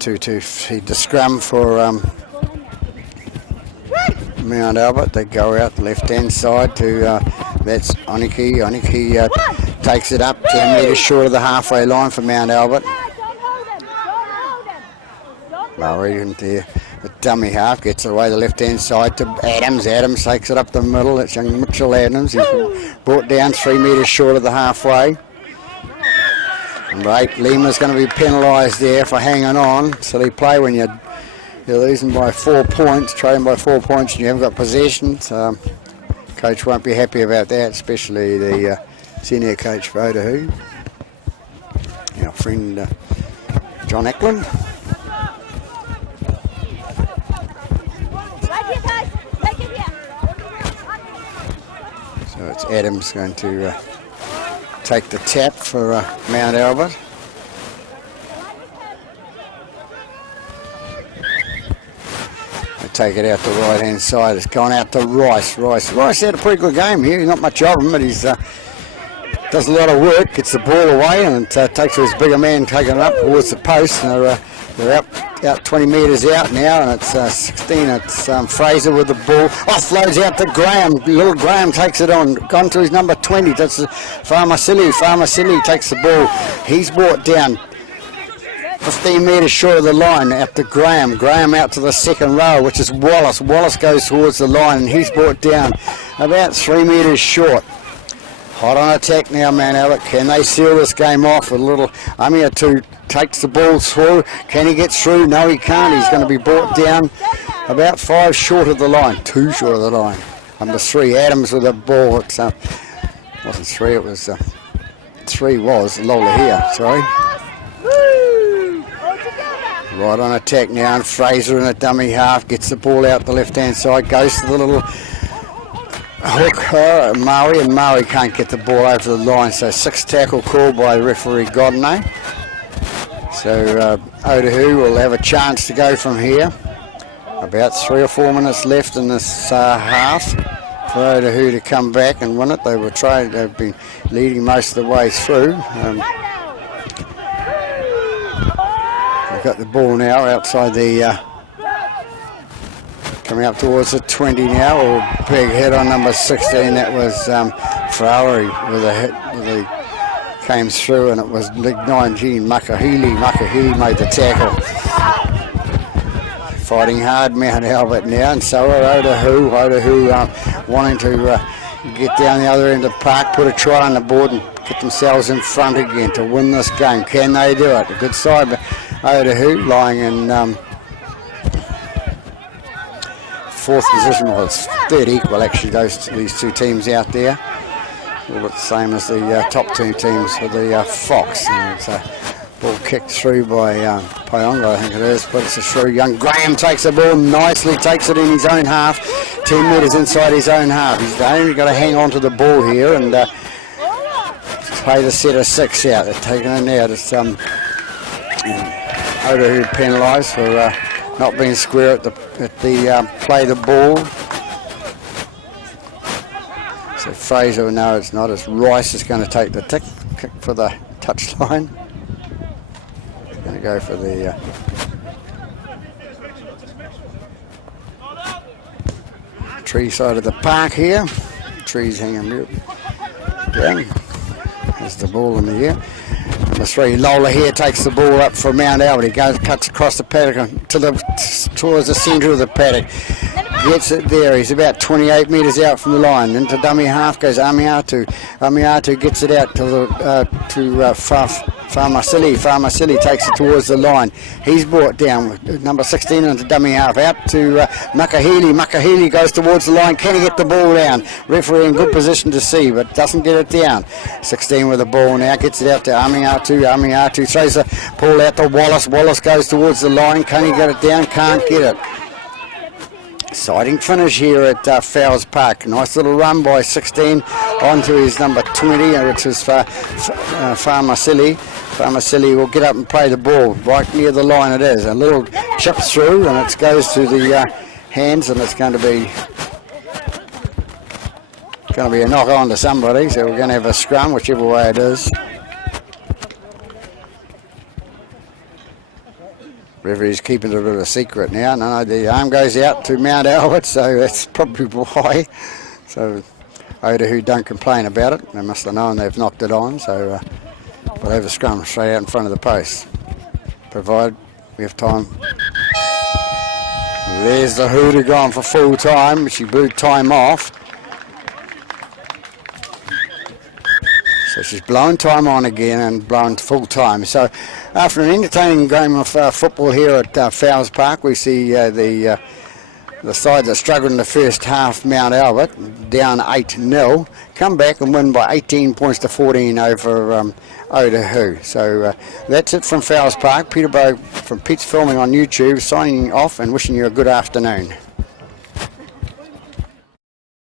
To feed the scrum for Mount Albert. They go out the left hand side to that's Oniki. Oniki takes it up 10 metres short of the halfway line for Mount Albert. Murray into the dummy half, gets it away the left hand side to Adams. Adams takes it up the middle. It's young Mitchell Adams. He's brought down 3 metres short of the halfway. Right, Lima's going to be penalised there for hanging on. So they play when you're losing by 4 points, trailing by 4 points, and you haven't got possession. So coach won't be happy about that, especially the senior coach for Otahuhu, our friend John Eklund. So it's Adams going to take the tap for Mount Albert. They take it out the right hand side. It's gone out to Rice. Rice had a pretty good game here. Not much of him, but he's does a lot of work. Gets the ball away and takes his bigger man taking it up towards the post. And they're out 20 metres out now, and it's 16. It's Fraser with the ball. Offloads out to Graham. Little Graham takes it on. Gone to his number 20. That's Farmasili. Farmasili takes the ball. He's brought down 15 metres short of the line out to Graham. Graham out to the second row, which is Wallace. Wallace goes towards the line, and he's brought down about 3 metres short. Hot on attack now, Mount Albert. Can they seal this game off with a little Amiatu takes the ball through. Can he get through? No, he can't. He's going to be brought down about 5 short of the line. 2 short of the line. Number 3, Adams with the ball. It wasn't 3, it was 3 was Lola here, sorry. Right on attack now, and Fraser in a dummy half gets the ball out the left-hand side, goes to the little hook, Maui, and Maui can't get the ball over the line, so 6 tackle call by referee Godney. So Otahuhu will have a chance to go from here. About 3 or 4 minutes left in this half for Otahuhu to come back and win it. They've been leading most of the way through. They've got the ball now outside the coming up towards the 20 now. A big hit on number 16. That was Ferrari with a hit. Came through, and it was Lig 19 Makahili. Makahili made the tackle. Fighting hard, Mount Albert now, and so are Otahuhu. Otahuhu wanting to get down the other end of the park, put a try on the board, and get themselves in front again to win this game. Can they do it? A good side, but Otahuhu lying in 4th position. Well, it's 3rd equal actually. These 2 teams out there. All the same as the top 2 teams for the Fox. And it's a ball kicked through by Pionga, I think it is, but it's a through. Young Graham takes the ball nicely, takes it in his own half, 10 metres inside his own half. He's only got to hang on to the ball here and play the set of 6 out. They're taking it out. It's Otahuhu penalised for not being square at the play the ball. So Fraser, no, it's not. It's Rice is going to take the kick for the touchline. Going to go for the tree side of the park here. Trees hanging down. There's the ball in the air. Number 3, Lola here takes the ball up for Mount Albert. He cuts across the paddock towards the centre of the paddock. Gets it there. He's about 28 metres out from the line. Into dummy half goes Amiatu. Amiatu gets it out to Farmasili. Farmasili takes it towards the line. He's brought down with number 16 into dummy half. Out to Makahili. Makahili goes towards the line. Can he get the ball down? Referee in good position to see, but doesn't get it down. 16 with the ball now. Gets it out to Amiatu. Amiatu throws the ball out to Wallace. Wallace goes towards the line. Can he get it down? Can't get it. Exciting finish here at Fowles Park. Nice little run by 16 onto his number 20, which is Farmasili. Farmasili will get up and play the ball right near the line. It is a little chip through, and it goes to the hands, and it's going to be a knock on to somebody. So we're going to have a scrum, whichever way it is. Referee's keeping it a bit of a secret now. No, the arm goes out to Mount Albert, so that's probably why. So Otahuhu don't complain about it. They must have known they've knocked it on, so we'll have a scrum straight out in front of the post. Provided we have time. There's the Hooter gone for full time. She blew time off. So she's blown time on again and blown full time. So after an entertaining game of football here at Fowles Park, we see the side that struggled in the first half, Mount Albert, down 8-0, come back and win by 18 points to 14 over Otahuhu. So that's it from Fowles Park. Peterborough from Pete's Filming on YouTube, signing off and wishing you a good afternoon.